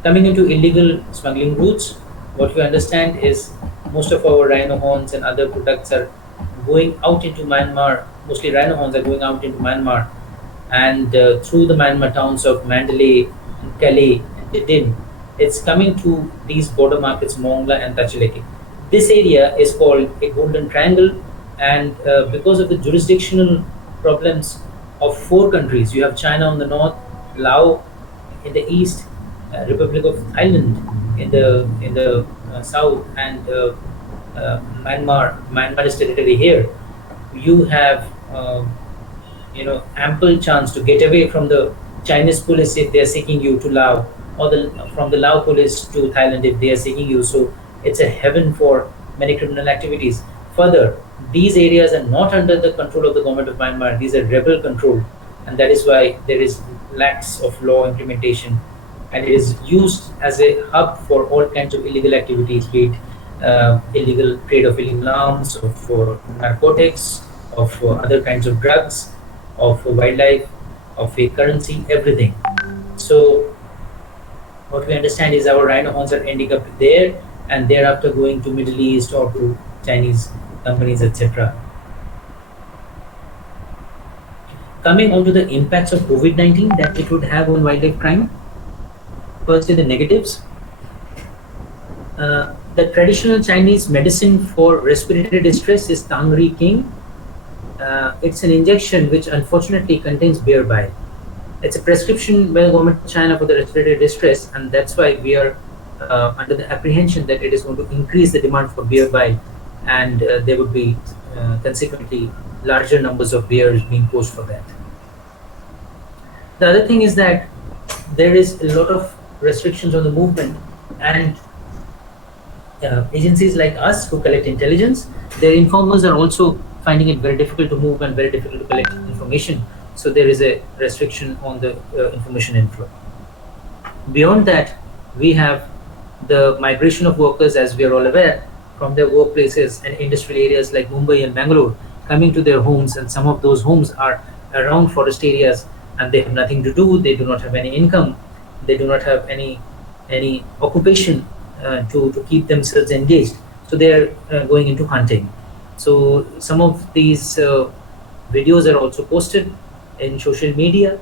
Coming into illegal smuggling routes, what we understand is most of our rhino horns and other products are going out into Myanmar. Mostly rhino horns are going out into Myanmar, and through the Myanmar towns of Mandalay, Calais, and Didin, it's coming to these border markets, Mongla and Tachileke. This area is called a golden triangle, and because of the jurisdictional problems of four countries, you have China on the north, Laos in the east, Republic of Thailand in the south, and Myanmar is territory here. You have ample chance to get away from the Chinese police if they are seeking you to Laos, or from the Lao police to Thailand if they are seeking you. So it's a heaven for many criminal activities. Further, these areas are not under the control of the government of Myanmar. These are rebel controlled, and that is why there is lacks of law implementation, and it is used as a hub for all kinds of illegal activities, be it illegal trade of illegal arms, of narcotics, of other kinds of drugs, of wildlife, of fake currency, everything. So what we understand is our rhino horns are ending up there, and thereafter going to Middle East or to Chinese companies, etc. Coming on to the impacts of COVID-19 that it would have on wildlife crime. Firstly, the negatives. The traditional Chinese medicine for respiratory distress is Tangri King. It's an injection which unfortunately contains bear bile. It's a prescription by the government of China for the respiratory distress, and that's why we are under the apprehension that it is going to increase the demand for bear bile, and there would be consequently larger numbers of bears being poached for that. The other thing is that there is a lot of restrictions on the movement, and agencies like us who collect intelligence, their informers are also finding it very difficult to move and very difficult to collect information. So there is a restriction on the information inflow. Beyond that, we have the migration of workers, as we are all aware, from their workplaces and industrial areas like Mumbai and Bangalore coming to their homes, and some of those homes are around forest areas, and they have nothing to do. They do not have any income. They do not have any occupation to keep themselves engaged. So they are going into hunting. So some of these videos are also posted in social media,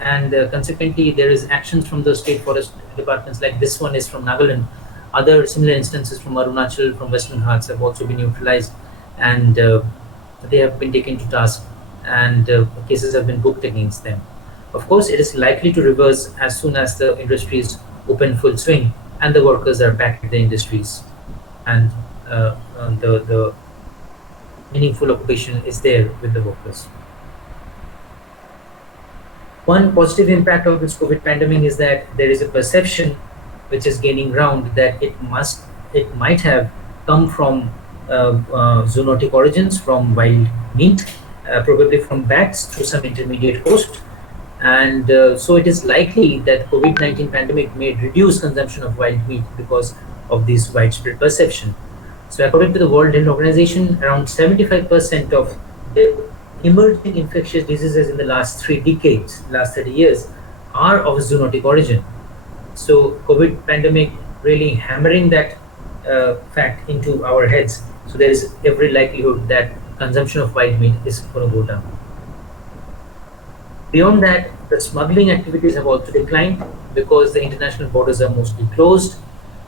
and consequently there is actions from the state forest departments, like this one is from Nagaland. Other similar instances from Arunachal, from Western Ghats have also been neutralized, and they have been taken to task, and cases have been booked against them. Of course, it is likely to reverse as soon as the industries open full swing and the workers are back at the industries, and the meaningful occupation is there with the workers. One positive impact of this COVID pandemic is that there is a perception which is gaining ground that it might have come from zoonotic origins, from wild meat, probably from bats through some intermediate host. And so it is likely that COVID-19 pandemic may reduce consumption of wild meat because of this widespread perception. So according to the World Health Organization, around 75% of the emerging infectious diseases in the last 3 decades, last 30 years, are of zoonotic origin. So COVID pandemic really hammering that fact into our heads. So there is every likelihood that consumption of wild meat is going to go down. Beyond that, the smuggling activities have also declined because the international borders are mostly closed.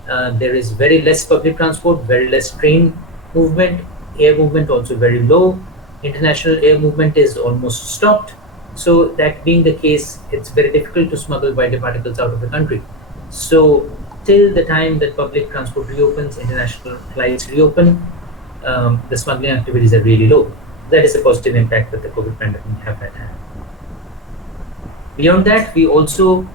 There is very less public transport, very less train movement, air movement also very low. International air movement is almost stopped. So that being the case, it's very difficult to smuggle wild particles out of the country. So till the time that public transport reopens, international flights reopen, the smuggling activities are really low. That is a positive impact that the COVID pandemic have had. Beyond that, we also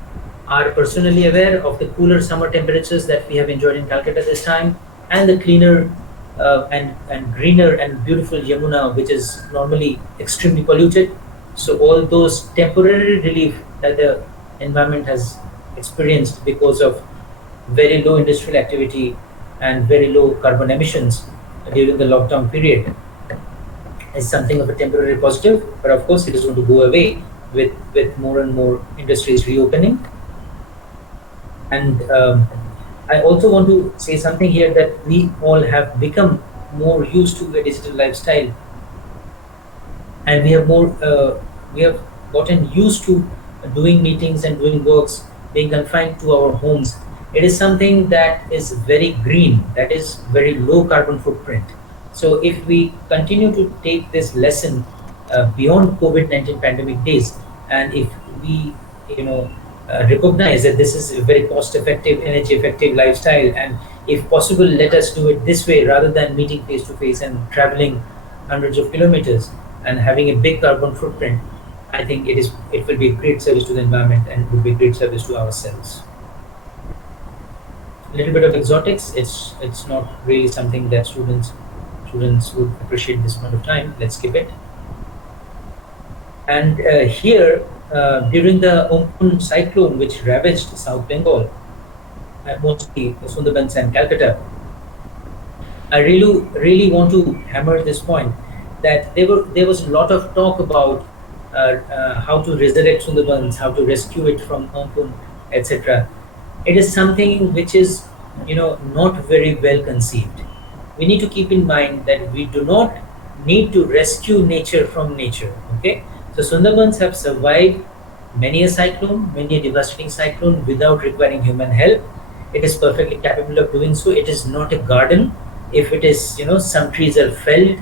are personally aware of the cooler summer temperatures that we have enjoyed in Calcutta this time, and the cleaner and greener and beautiful Yamuna, which is normally extremely polluted. So all those temporary relief that the environment has experienced because of very low industrial activity and very low carbon emissions during the lockdown period is something of a temporary positive, but of course it is going to go away with more and more industries reopening. And I also want to say something here that we all have become more used to a digital lifestyle, and we have gotten used to doing meetings and doing works being confined to our homes. It is something that is very green, that is very low carbon footprint. So if we continue to take this lesson beyond COVID-19 pandemic days, and if we, you know, recognize that this is a very cost-effective, energy-effective lifestyle, and if possible, let us do it this way rather than meeting face-to-face and traveling hundreds of kilometers and having a big carbon footprint. I think it will be a great service to the environment and would be a great service to ourselves. A little bit of exotics. It's not really something that students would appreciate this point of time. Let's skip it. And here, during the Umpun cyclone, which ravaged South Bengal, mostly Sundarbans and Calcutta, I really want to hammer this point that there was a lot of talk about how to resurrect Sundarbans, how to rescue it from Umpun, etc. It is something which is, not very well conceived. We need to keep in mind that we do not need to rescue nature from nature. Okay, so Sundarbans have survived many a cyclone, many a devastating cyclone without requiring human help. It is perfectly capable of doing so. It is not a garden. If it is, some trees are felled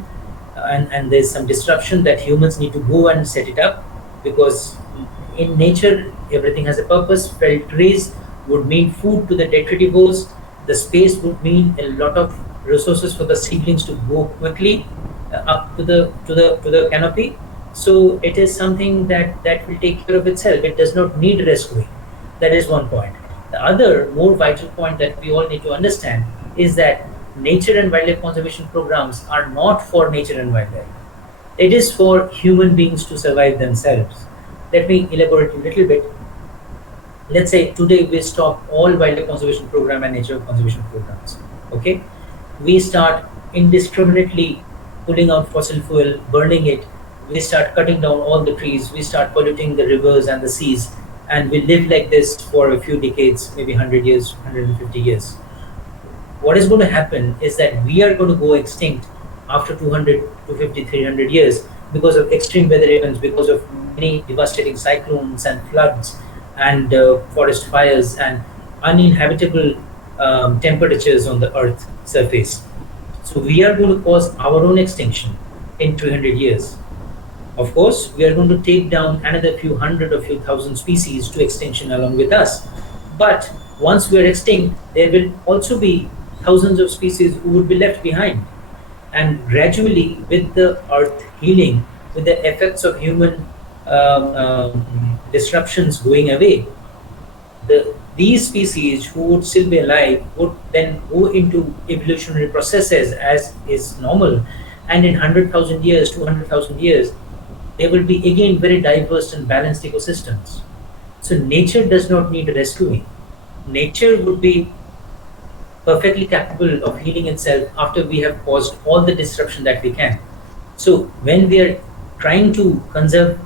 and there's some disruption that humans need to go and set it up, because in nature everything has a purpose. Felled trees would mean food to the detritivores. The space would mean a lot of resources for the seedlings to go quickly up to the canopy. So it is something that will take care of itself. It does not need rescuing. That is one point. The other more vital point that we all need to understand is that nature and wildlife conservation programs are not for nature and wildlife. It is for human beings to survive themselves. Let me elaborate a little bit. Let's say today we stop all wildlife conservation program and nature conservation programs. Okay, we start indiscriminately pulling out fossil fuel, burning it. We start cutting down all the trees. We start polluting the rivers and the seas, and we live like this for a few decades, maybe 100 years, 150 years. What is going to happen is that we are going to go extinct after 200, 250, 300 years because of extreme weather events, because of many devastating cyclones and floods and forest fires and uninhabitable temperatures on the earth surface. So we are going to cause our own extinction in 300 years. Of course, we are going to take down another few hundred or few thousand species to extinction along with us. But once we are extinct, there will also be thousands of species who would be left behind. And gradually, with the earth healing, with the effects of human disruptions going away, these species who would still be alive would then go into evolutionary processes as is normal. And in 100,000 years, 200,000 years, they will be again very diverse and balanced ecosystems. So nature does not need rescuing. Nature would be perfectly capable of healing itself after we have caused all the disruption that we can. So when we are trying to conserve,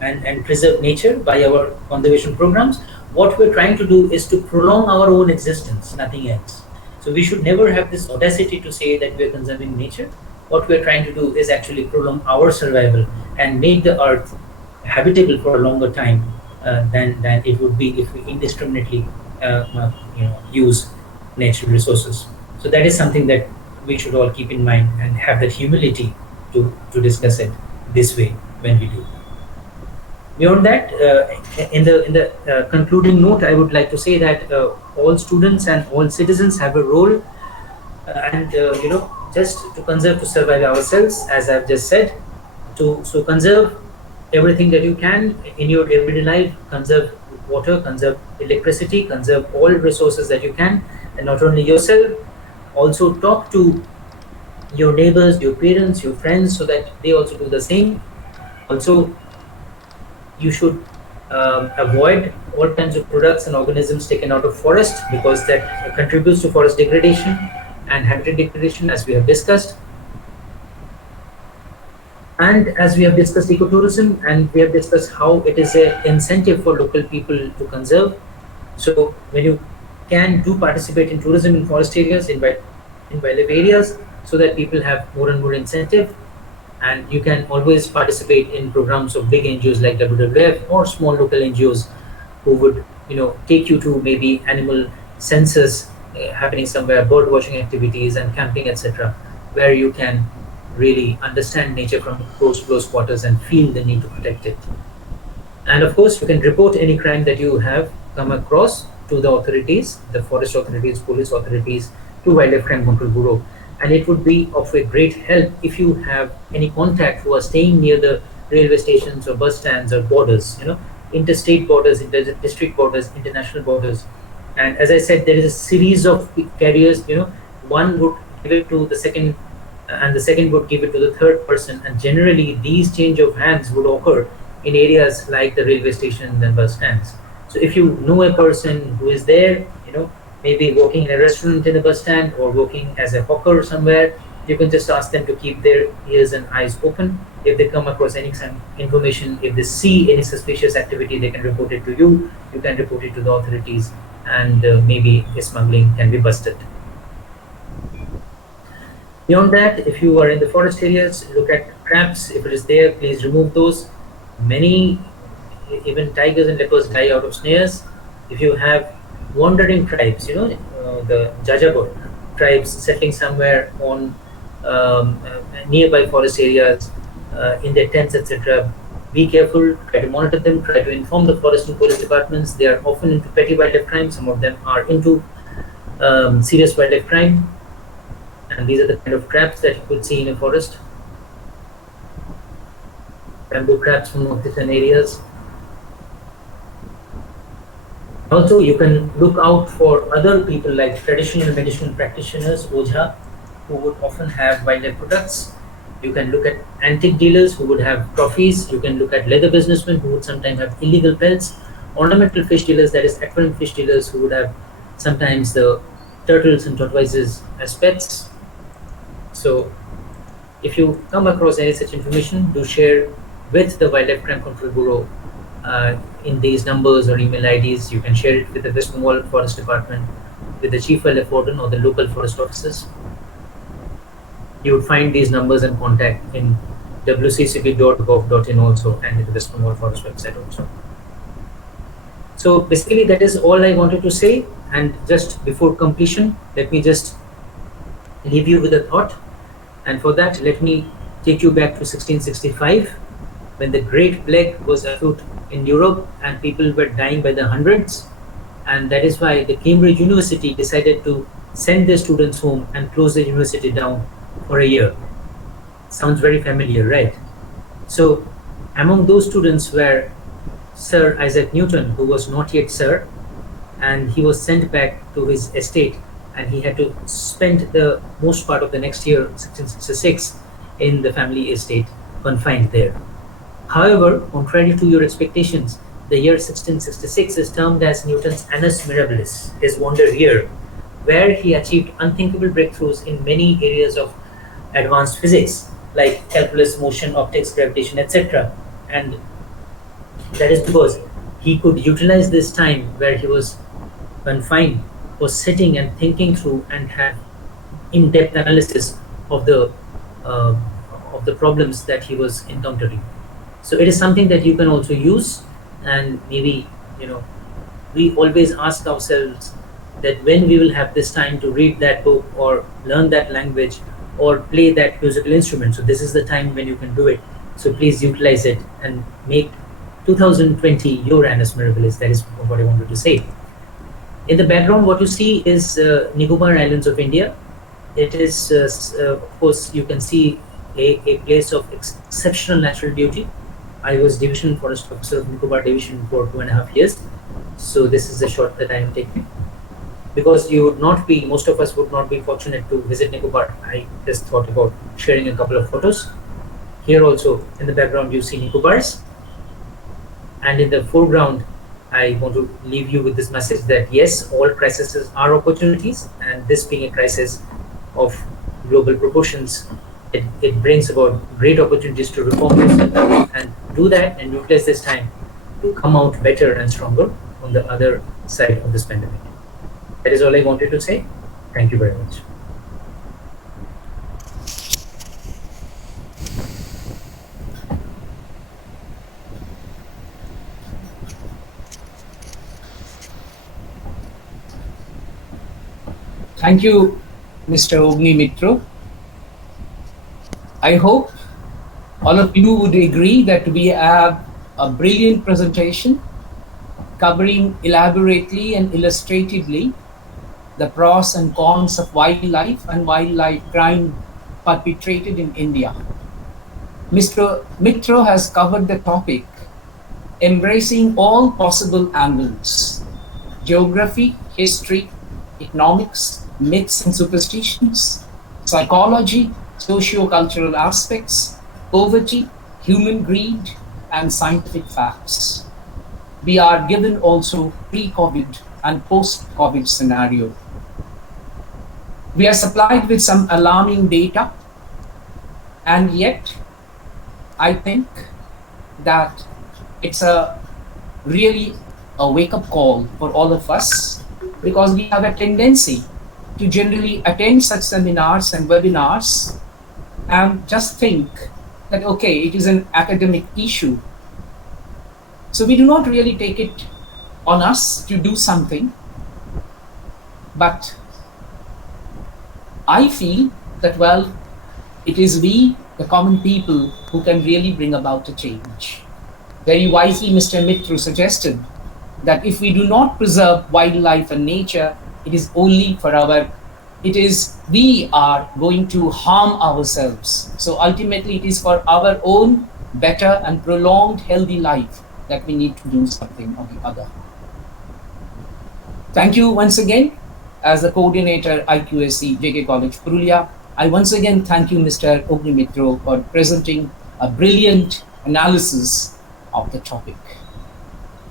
and preserve nature by our conservation programs, what we're trying to do is to prolong our own existence, nothing else. So we should never have this audacity to say that we're conserving nature. What we're trying to do is actually prolong our survival and make the earth habitable for a longer time than it would be if we indiscriminately use natural resources. So that is something that we should all keep in mind and have that humility to discuss it this way when we do. Beyond that, in the concluding note, I would like to say that all students and all citizens have a role, and just to conserve, to survive ourselves, as I've just said. So conserve everything that you can in your everyday life. Conserve water, conserve electricity, conserve all resources that you can, and not only yourself, also talk to your neighbors, your parents, your friends, so that they also do the same. Also, you should avoid all kinds of products and organisms taken out of forest, because that contributes to forest degradation and habitat degradation, as we have discussed. And as we have discussed ecotourism, and we have discussed how it is an incentive for local people to conserve. So when you can do participate in tourism in forest areas, in wildlife areas, so that people have more and more incentive, and you can always participate in programs of big NGOs like WWF or small local NGOs who would, take you to maybe animal census happening somewhere, bird watching activities and camping, etc., where you can really understand nature from close quarters and feel the need to protect it. And of course, you can report any crime that you have come across to the authorities, the forest authorities, police authorities, to Wildlife Crime Control Bureau. And it would be of a great help if you have any contact who are staying near the railway stations or bus stands or borders, interstate borders, inter-district borders, international borders. And as I said, there is a series of carriers, one would give it to the second, and the second would give it to the third person. And generally, these change of hands would occur in areas like the railway stations and bus stands. So if you know a person who is there, maybe working in a restaurant in a bus stand or working as a hawker somewhere, you can just ask them to keep their ears and eyes open. If they come across any information, if they see any suspicious activity, they can report it to you. You can report it to the authorities, and maybe the smuggling can be busted. Beyond that, if you are in the forest areas, look at traps. If it is there, please remove those. Many, even tigers and leopards, die out of snares. If you have wandering tribes, the Jajabur tribes settling somewhere on nearby forest areas, in their tents, etc., be careful, try to monitor them, try to inform the forest and police departments. They are often into petty wildlife crime, some of them are into serious wildlife crime, and these are the kind of traps that you could see in a forest. Bamboo traps from northeastern areas. Also, you can look out for other people like traditional medicinal practitioners, Ojha, who would often have wildlife products. You can look at antique dealers who would have trophies. You can look at leather businessmen who would sometimes have illegal pelts. Ornamental fish dealers, that is aquarium fish dealers, who would have sometimes the turtles and tortoises as pets. So if you come across any such information, do share with the Wildlife Crime Control Bureau in these numbers or email IDs. You can share it with the West Bengal Forest Department, with the Chief Wildlife Warden or the local forest officers. You would find these numbers and contact in wccb.gov.in also, and in the West Bengal Forest website also. So basically that is all I wanted to say. And just before completion, let me just leave you with a thought. And for that, let me take you back to 1665, when the Great Plague was afoot in Europe and people were dying by the hundreds. And that is why the Cambridge University decided to send their students home and close the university down for a year. Sounds very familiar, right? So among those students were Sir Isaac Newton, who was not yet Sir, and he was sent back to his estate, and he had to spend the most part of the next year, 1666, in the family estate, confined there. However, contrary to your expectations, the year 1666 is termed as Newton's Annus Mirabilis, his wonder year, where he achieved unthinkable breakthroughs in many areas of advanced physics, like calculus, motion, optics, gravitation, etc. And that is because he could utilize this time where he was confined for sitting and thinking through and have in-depth analysis of the problems that he was encountering. So it is something that you can also use, and maybe we always ask ourselves that when we will have this time to read that book or learn that language or play that musical instrument. So this is the time when you can do it. So please utilize it and make 2020 your Annus Mirabilis. That is what I wanted to say. In the background, what you see is Nicobar Islands of India. It is, of course, you can see a place of exceptional natural beauty. I was Division Forest Officer of Nicobar Division for 2.5 years. So this is the shot that I am taking. because you would not be, most of us would not be fortunate to visit Nicobar. I just thought about sharing a couple of photos. Here also in the background you see Nicobars, and in the foreground I want to leave you with this message that yes, all crises are opportunities, and this being a crisis of global proportions, it brings about great opportunities to reform yourself and do that and utilize this time to come out better and stronger on the other side of this pandemic. That is all I wanted to say. Thank you very much. Thank you, Mr. Agni Mitra. I hope all of you would agree that we have a brilliant presentation covering elaborately and illustratively the pros and cons of wildlife and wildlife crime perpetrated in India. Mr. Mitra has covered the topic embracing all possible angles: geography, history, economics, myths and superstitions, psychology, socio-cultural aspects, poverty, human greed, and scientific facts. We are given also pre-COVID and post-COVID scenario. We are supplied with some alarming data, and yet I think that it's really a wake-up call for all of us, because we have a tendency to generally attend such seminars and webinars and just think that, okay, it is an academic issue. So we do not really take it on us to do something. But I feel that, well, it is we, the common people, who can really bring about a change. Very wisely, Mr. Mitra suggested that if we do not preserve wildlife and nature, it is only for we are going to harm ourselves. So ultimately, it is for our own better and prolonged healthy life that we need to do something or the other. Thank you once again. As the coordinator, IQAC, JK College, Purulia, I once again thank you, Mr. Agni Mitra, for presenting a brilliant analysis of the topic.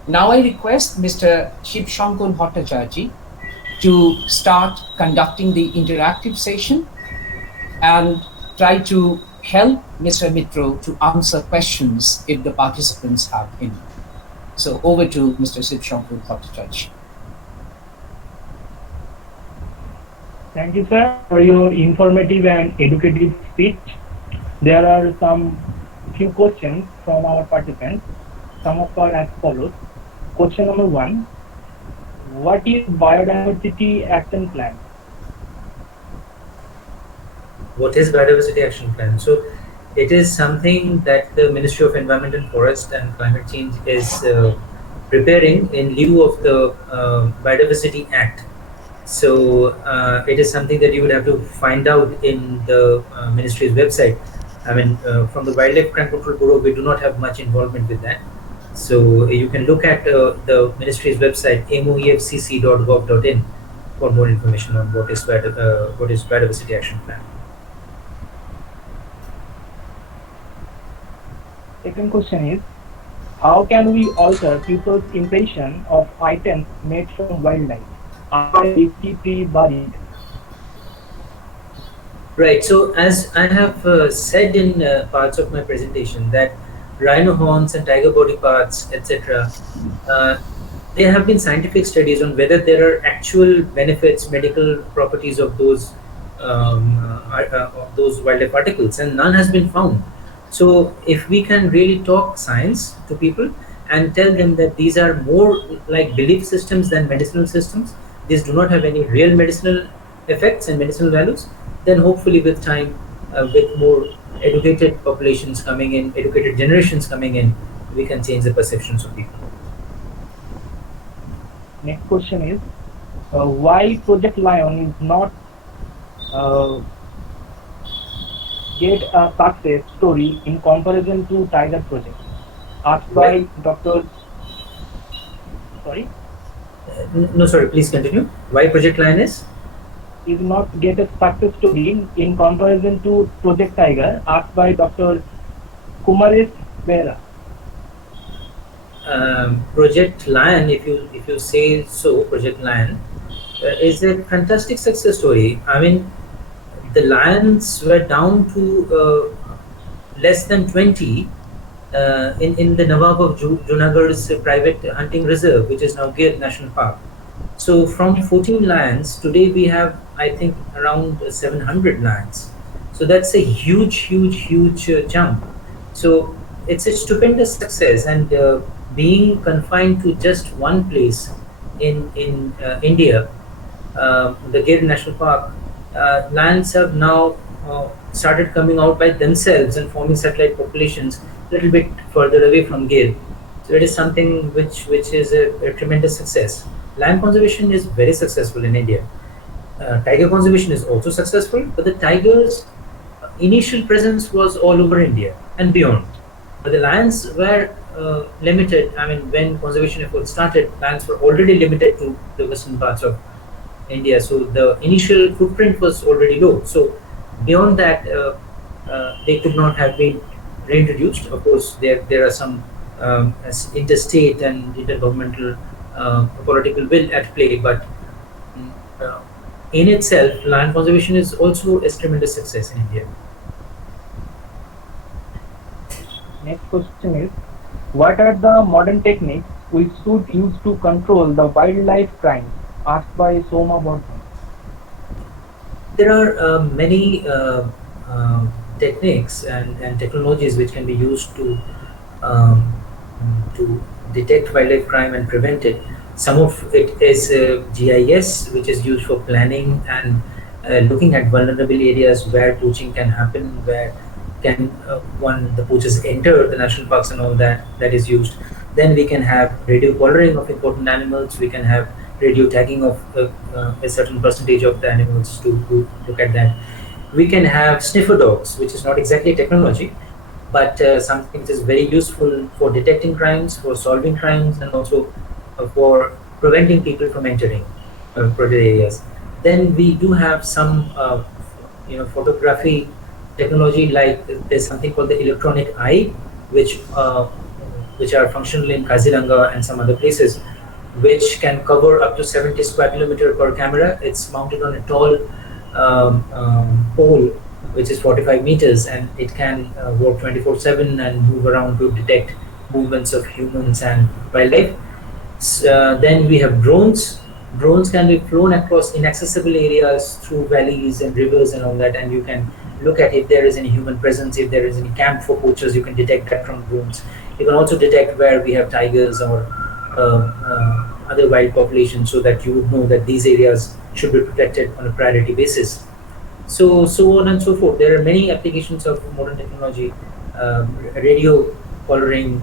Now I request Mr. Shiv Shankar Bhattacharya to start conducting the interactive session and try to help Mr. Mitra to answer questions if the participants have any. So over to Mr. Shiv Shankar Bhattacharya. Thank you, sir, for your informative and educative speech. There are some few questions from our participants. Some of are as follows. Question number 1. What is Biodiversity Action Plan? What is Biodiversity Action Plan? So it is something that the Ministry of Environment and Forest and Climate Change is preparing in lieu of the Biodiversity Act. So it is something that you would have to find out in the ministry's website. I mean, from the Wildlife Crime Control Bureau, we do not have much involvement with that. So you can look at the ministry's website, moefcc.gov.in, for more information on what is Biodiversity Action Plan. Second question is, how can we alter people's impression of items made from wildlife? Are they deeply buried? Right. So as I have said in parts of my presentation, that rhino horns and tiger body parts, etc., there have been scientific studies on whether there are actual benefits, medical properties of those wildlife articles, and none has been found. So if we can really talk science to people and tell them that these are more like belief systems than medicinal systems, these do not have any real medicinal effects and medicinal values, then hopefully with time, with more educated populations coming in, educated generations coming in, we can change the perceptions of people. Next question is, why Project Lion is not get a success story in comparison to Tiger Project? Asked by Dr. Sorry? No, sorry, please continue. Why Project Lion is not get a success story in comparison to Project Tiger, asked by Dr. Kumaresh Vera. Project Lion, if you say so, Project Lion is a fantastic success story. I mean, the lions were down to less than 20 in the Nawab of Junagadh's private hunting reserve, which is now Gir National Park. So from 14 lions, today we have, I think, around 700 lions. So that's a huge jump. So it's a stupendous success, and being confined to just one place in India, the Gir National Park, lions have now started coming out by themselves and forming satellite populations a little bit further away from Gir. So it is something which is a tremendous success. Lion conservation is very successful in India. Tiger conservation is also successful, but the tigers' initial presence was all over India and beyond. But the lions were limited. I mean, when conservation efforts started, lions were already limited to the western parts of India. So the initial footprint was already low. So beyond that, they could not have been reintroduced. Of course, there are some interstate and intergovernmental political will at play, but uh, in itself, land conservation is also a tremendous success in India. Next question is, what are the modern techniques we should use to control the wildlife crime? Asked by Soma Bordhan. There are many techniques and technologies which can be used um, to detect wildlife crime and prevent it. Some of it is GIS, which is used for planning and looking at vulnerable areas where poaching can happen, where can the poachers enter the national parks and all that. That is used. Then we can have radio collaring of important animals. We can have radio tagging of a certain percentage of the animals to look at that. We can have sniffer dogs, which is not exactly technology, but something which is very useful for detecting crimes, for solving crimes, and also for preventing people from entering protected areas. Then we do have some, photography technology. Like there's something called the electronic eye, which are functional in Kaziranga and some other places, which can cover up to 70 square kilometer per camera. It's mounted on a tall pole, which is 45 meters, and it can work 24/7 and move around to detect movements of humans and wildlife. Then we have drones. Drones can be flown across inaccessible areas through valleys and rivers and all that, and you can look at if there is any human presence, if there is any camp for poachers, you can detect that from drones. You can also detect where we have tigers or other wild populations, so that you would know that these areas should be protected on a priority basis. So on and so forth. There are many applications of modern technology, radio collaring,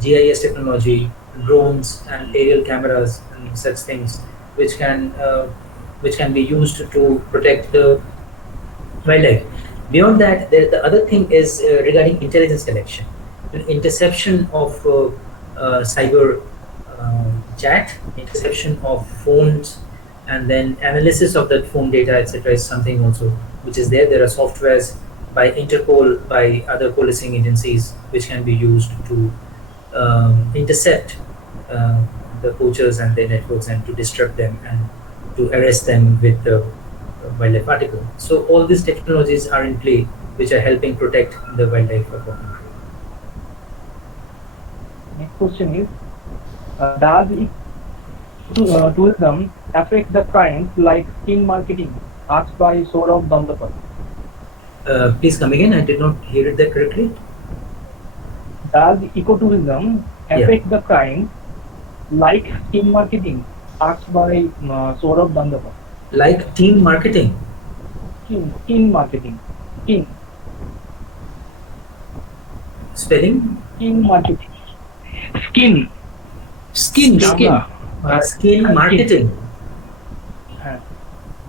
GIS technology, drones and aerial cameras and such things, which can be used to protect the wildlife. Beyond that, the other thing is regarding intelligence collection, interception of cyber chat, interception of phones, and then analysis of that phone data, etc., is something also which is there. There are softwares by Interpol, by other policing agencies, which can be used to intercept the poachers and their networks and to disrupt them and to arrest them with the wildlife article. So all these technologies are in play, which are helping protect the wildlife of our country. Next question is, does tourism affect the crimes like skin marketing? Asked by Saurabh Dandapal. Please come again. I did not hear it there correctly. Does ecotourism Yeah. affect the crimes like skin marketing? Asked by Saurabh Dandapal. Like team marketing. Skin marketing. Skin Spelling? marketing. Skin. Skin. Chama. Skin marketing. Uh,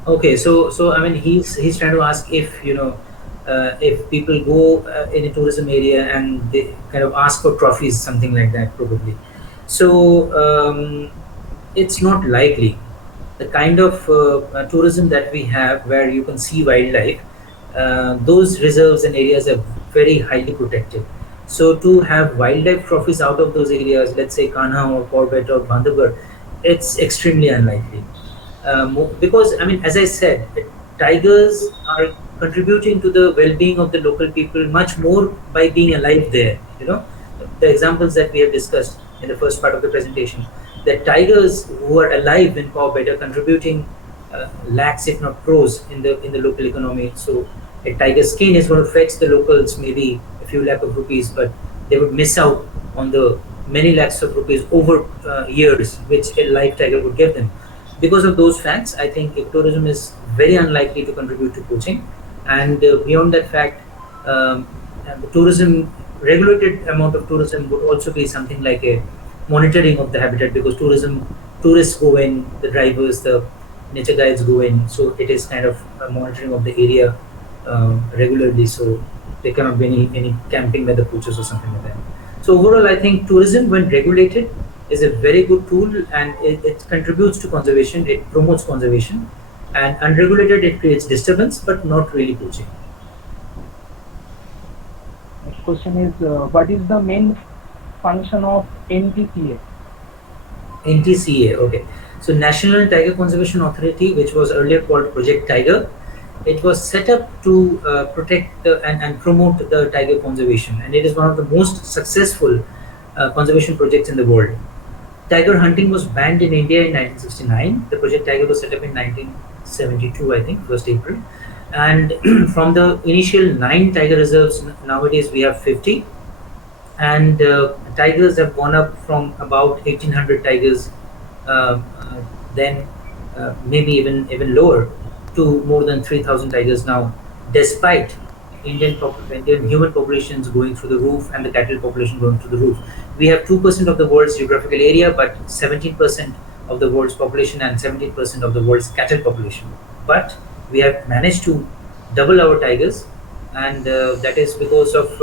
Okay, so I mean he's trying to ask if if people go in a tourism area and they kind of ask for trophies, something like that, probably. So it's not likely. The kind of tourism that we have, where you can see wildlife, those reserves and areas are very highly protected. So to have wildlife trophies out of those areas, let's say Kanha or Corbett or Bandhavgarh, it's extremely unlikely. Because I mean, as I said, tigers are contributing to the well-being of the local people much more by being alive there. You know, the examples that we have discussed in the first part of the presentation, that tigers who are alive in Corbett are contributing lakhs, if not crores, in the local economy. So a tiger skin is going to fetch the locals maybe a few lakh of rupees, but they would miss out on the many lakhs of rupees over years, which a live tiger would give them. Because of those facts, I think ecotourism is very unlikely to contribute to poaching. And beyond that fact, the tourism, regulated amount of tourism would also be something like a monitoring of the habitat, because tourists go in, the drivers, the nature guides go in, so it is kind of a monitoring of the area regularly. So there cannot be any camping by the poachers or something like that. So overall, I think tourism, when regulated, is a very good tool, and it contributes to conservation. It promotes conservation, and unregulated, it creates disturbance, but not really poaching. Next question is, what is the main function of NTCA? NTCA, okay. So National Tiger Conservation Authority, which was earlier called Project Tiger, it was set up to protect and promote the tiger conservation, and it is one of the most successful conservation projects in the world. Tiger hunting was banned in India in 1969. The Project Tiger was set up in 1972, I think, 1st April. And from the initial 9 tiger reserves, nowadays we have 50. And tigers have gone up from about 1,800 tigers, then maybe even lower, to more than 3,000 tigers now, despite Indian human populations going through the roof and the cattle population going through the roof. We have 2% of the world's geographical area, but 17% of the world's population and 17% of the world's cattle population. But we have managed to double our tigers, and that is because of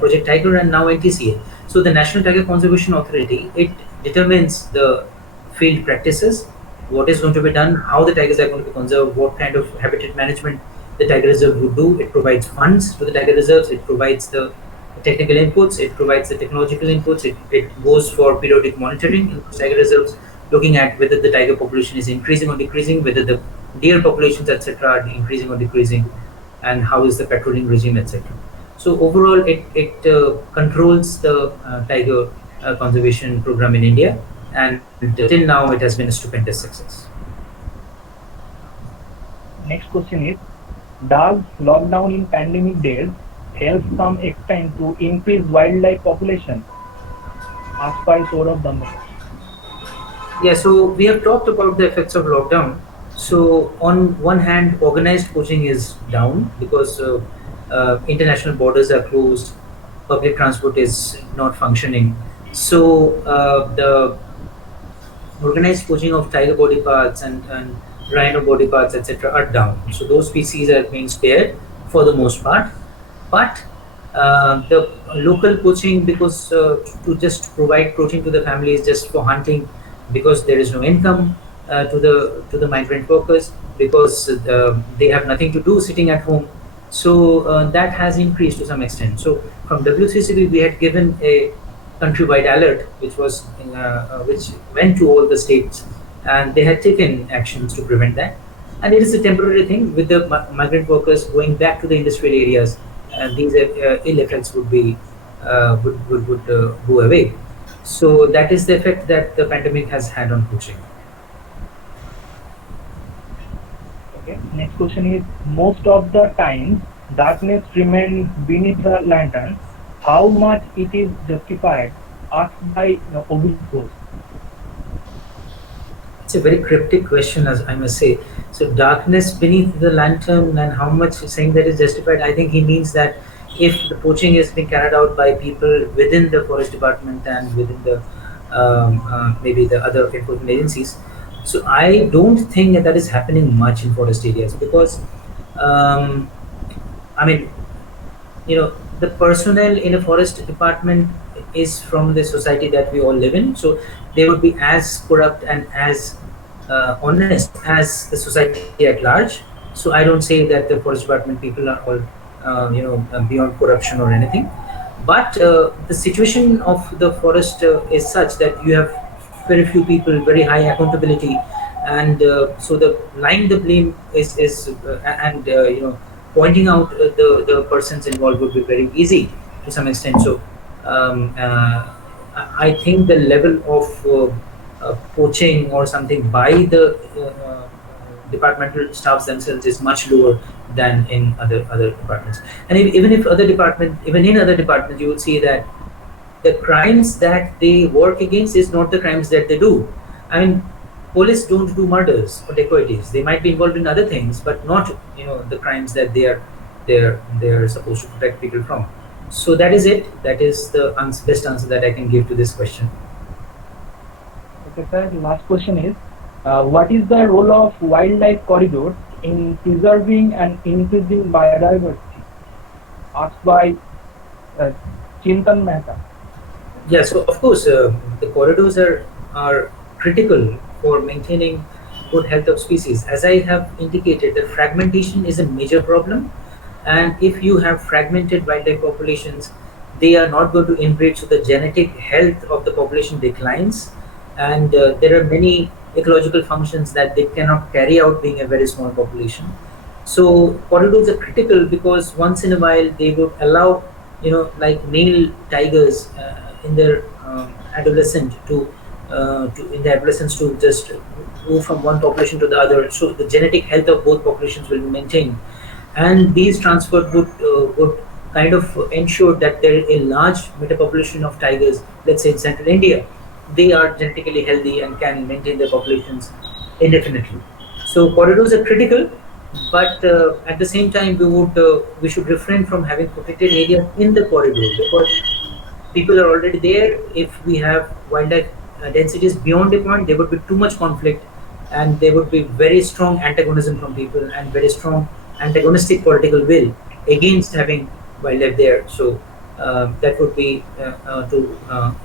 Project Tiger and now NTCA. So the National Tiger Conservation Authority, it determines the field practices, what is going to be done, how the tigers are going to be conserved, what kind of habitat management the tiger reserve would do. It provides funds to the tiger reserves, it provides the technical inputs, it provides the technological inputs, it goes for periodic monitoring in tiger reserves, looking at whether the tiger population is increasing or decreasing, whether the deer populations, etc., are increasing or decreasing, and how is the patrolling regime, etc. So overall, it controls the tiger conservation program in India, and till now it has been a stupendous success. Next question is, does lockdown in pandemic days help some extent to increase wildlife population? Asked by Saurabh Damle. Yeah, so we have talked about the effects of lockdown. So on one hand, organized poaching is down because international borders are closed, public transport is not functioning. So the organized poaching of tiger body parts and rhino body parts, etc., are down. So those species are being spared for the most part. But the local poaching, because to just provide protein to the families just for hunting, because there is no income to the migrant workers, because they have nothing to do sitting at home. So that has increased to some extent. So from WCCB, we had given a countrywide alert, which went to all the states, and they had taken actions to prevent that. And it is a temporary thing with the migrant workers going back to the industrial areas, and these ill effects would be would go away. So that is the effect that the pandemic has had on poaching. Okay. Next question is, most of the time darkness remains beneath the lantern. How much it is justified? Asked by Obis. It's a very cryptic question, as I must say. So darkness beneath the lantern, and how much saying that is justified? I think he means that if the poaching is being carried out by people within the forest department and within the maybe the other enforcement agencies. So I don't think that is happening much in forest areas, because I mean, the personnel in a forest department is from the society that we all live in. So they would be as corrupt and as honest as the society at large. So I don't say that the forest department people are all beyond corruption or anything. But the situation of the forest is such that you have very few people, very high accountability, and so the lying the blame is and pointing out the persons involved would be very easy to some extent. So I think the level of poaching or something by the departmental staffs themselves is much lower than in other departments. And even if other department, even in other departments, you will see that the crimes that they work against is not the crimes that they do. I mean, police don't do murders or dacoities. They might be involved in other things, but not the crimes that they are supposed to protect people from. So that is it. That is the best answer that I can give to this question. Okay, sir. Last question is, what is the role of wildlife corridors in preserving and increasing biodiversity? Asked by Chintan Mehta. Yeah, so of course, the corridors are critical for maintaining good health of species. As I have indicated, the fragmentation is a major problem, and if you have fragmented wildlife populations, they are not going to inbreed, so the genetic health of the population declines, and there are many ecological functions that they cannot carry out being a very small population. So corridors are critical because once in a while they would allow, like male tigers in their adolescence to just move from one population to the other. So the genetic health of both populations will be maintained, and these transfer would kind of ensure that there is a large metapopulation of tigers, let's say in central India. They are genetically healthy and can maintain their populations indefinitely. So corridors are critical, but at the same time we should refrain from having protected areas in the corridor, because people are already there. If we have wildlife densities beyond a point, there would be too much conflict, and there would be very strong antagonism from people and very strong antagonistic political will against having wildlife there. So that would be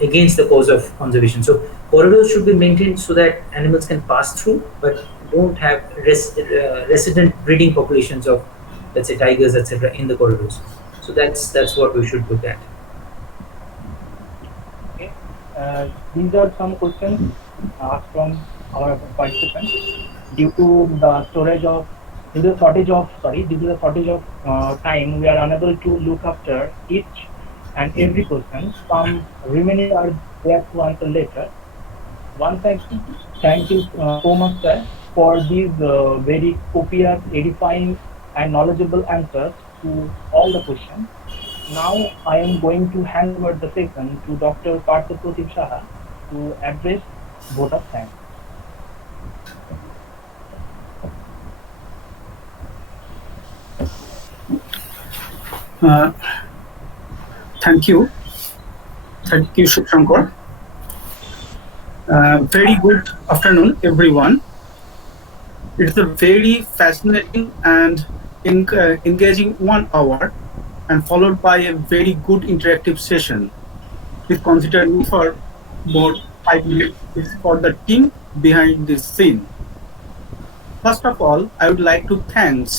against the cause of conservation. So corridors should be maintained so that animals can pass through, but don't have resident breeding populations of, let's say, tigers, etc., in the corridors. So that's what we should look at. Okay. These are some questions asked from our participants. Due to the shortage of time, we are unable to look after each and every question. Some remaining are there to answer later. Once again, thank you so much, sir, for these very copious, edifying, and knowledgeable answers to all the questions. Now, I am going to hand over the session to Dr. Parthapratim Saha to address vote of thanks. Thank you. Thank you, Shankar. Very good afternoon, everyone. It's a very fascinating and engaging 1 hour, and followed by a very good interactive session. Please consider me for more 5 minutes. It's for the team behind this scene. First of all, I would like to thank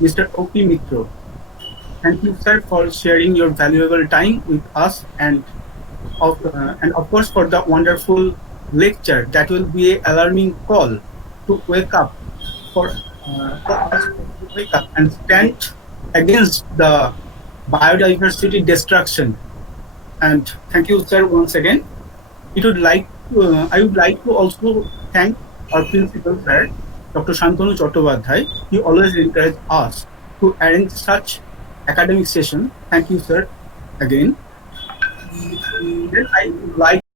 Mr. O.P. Mitra. Thank you, sir, for sharing your valuable time with us, and of course for the wonderful lecture that will be an alarming call to wake up for us to wake up and stand against the biodiversity destruction. And thank you, sir, once again. I would like to also thank our principal, sir, Dr. Shantanu Chattopadhyay. He always encouraged us to arrange such academic session. Thank you, sir, again. Then I would like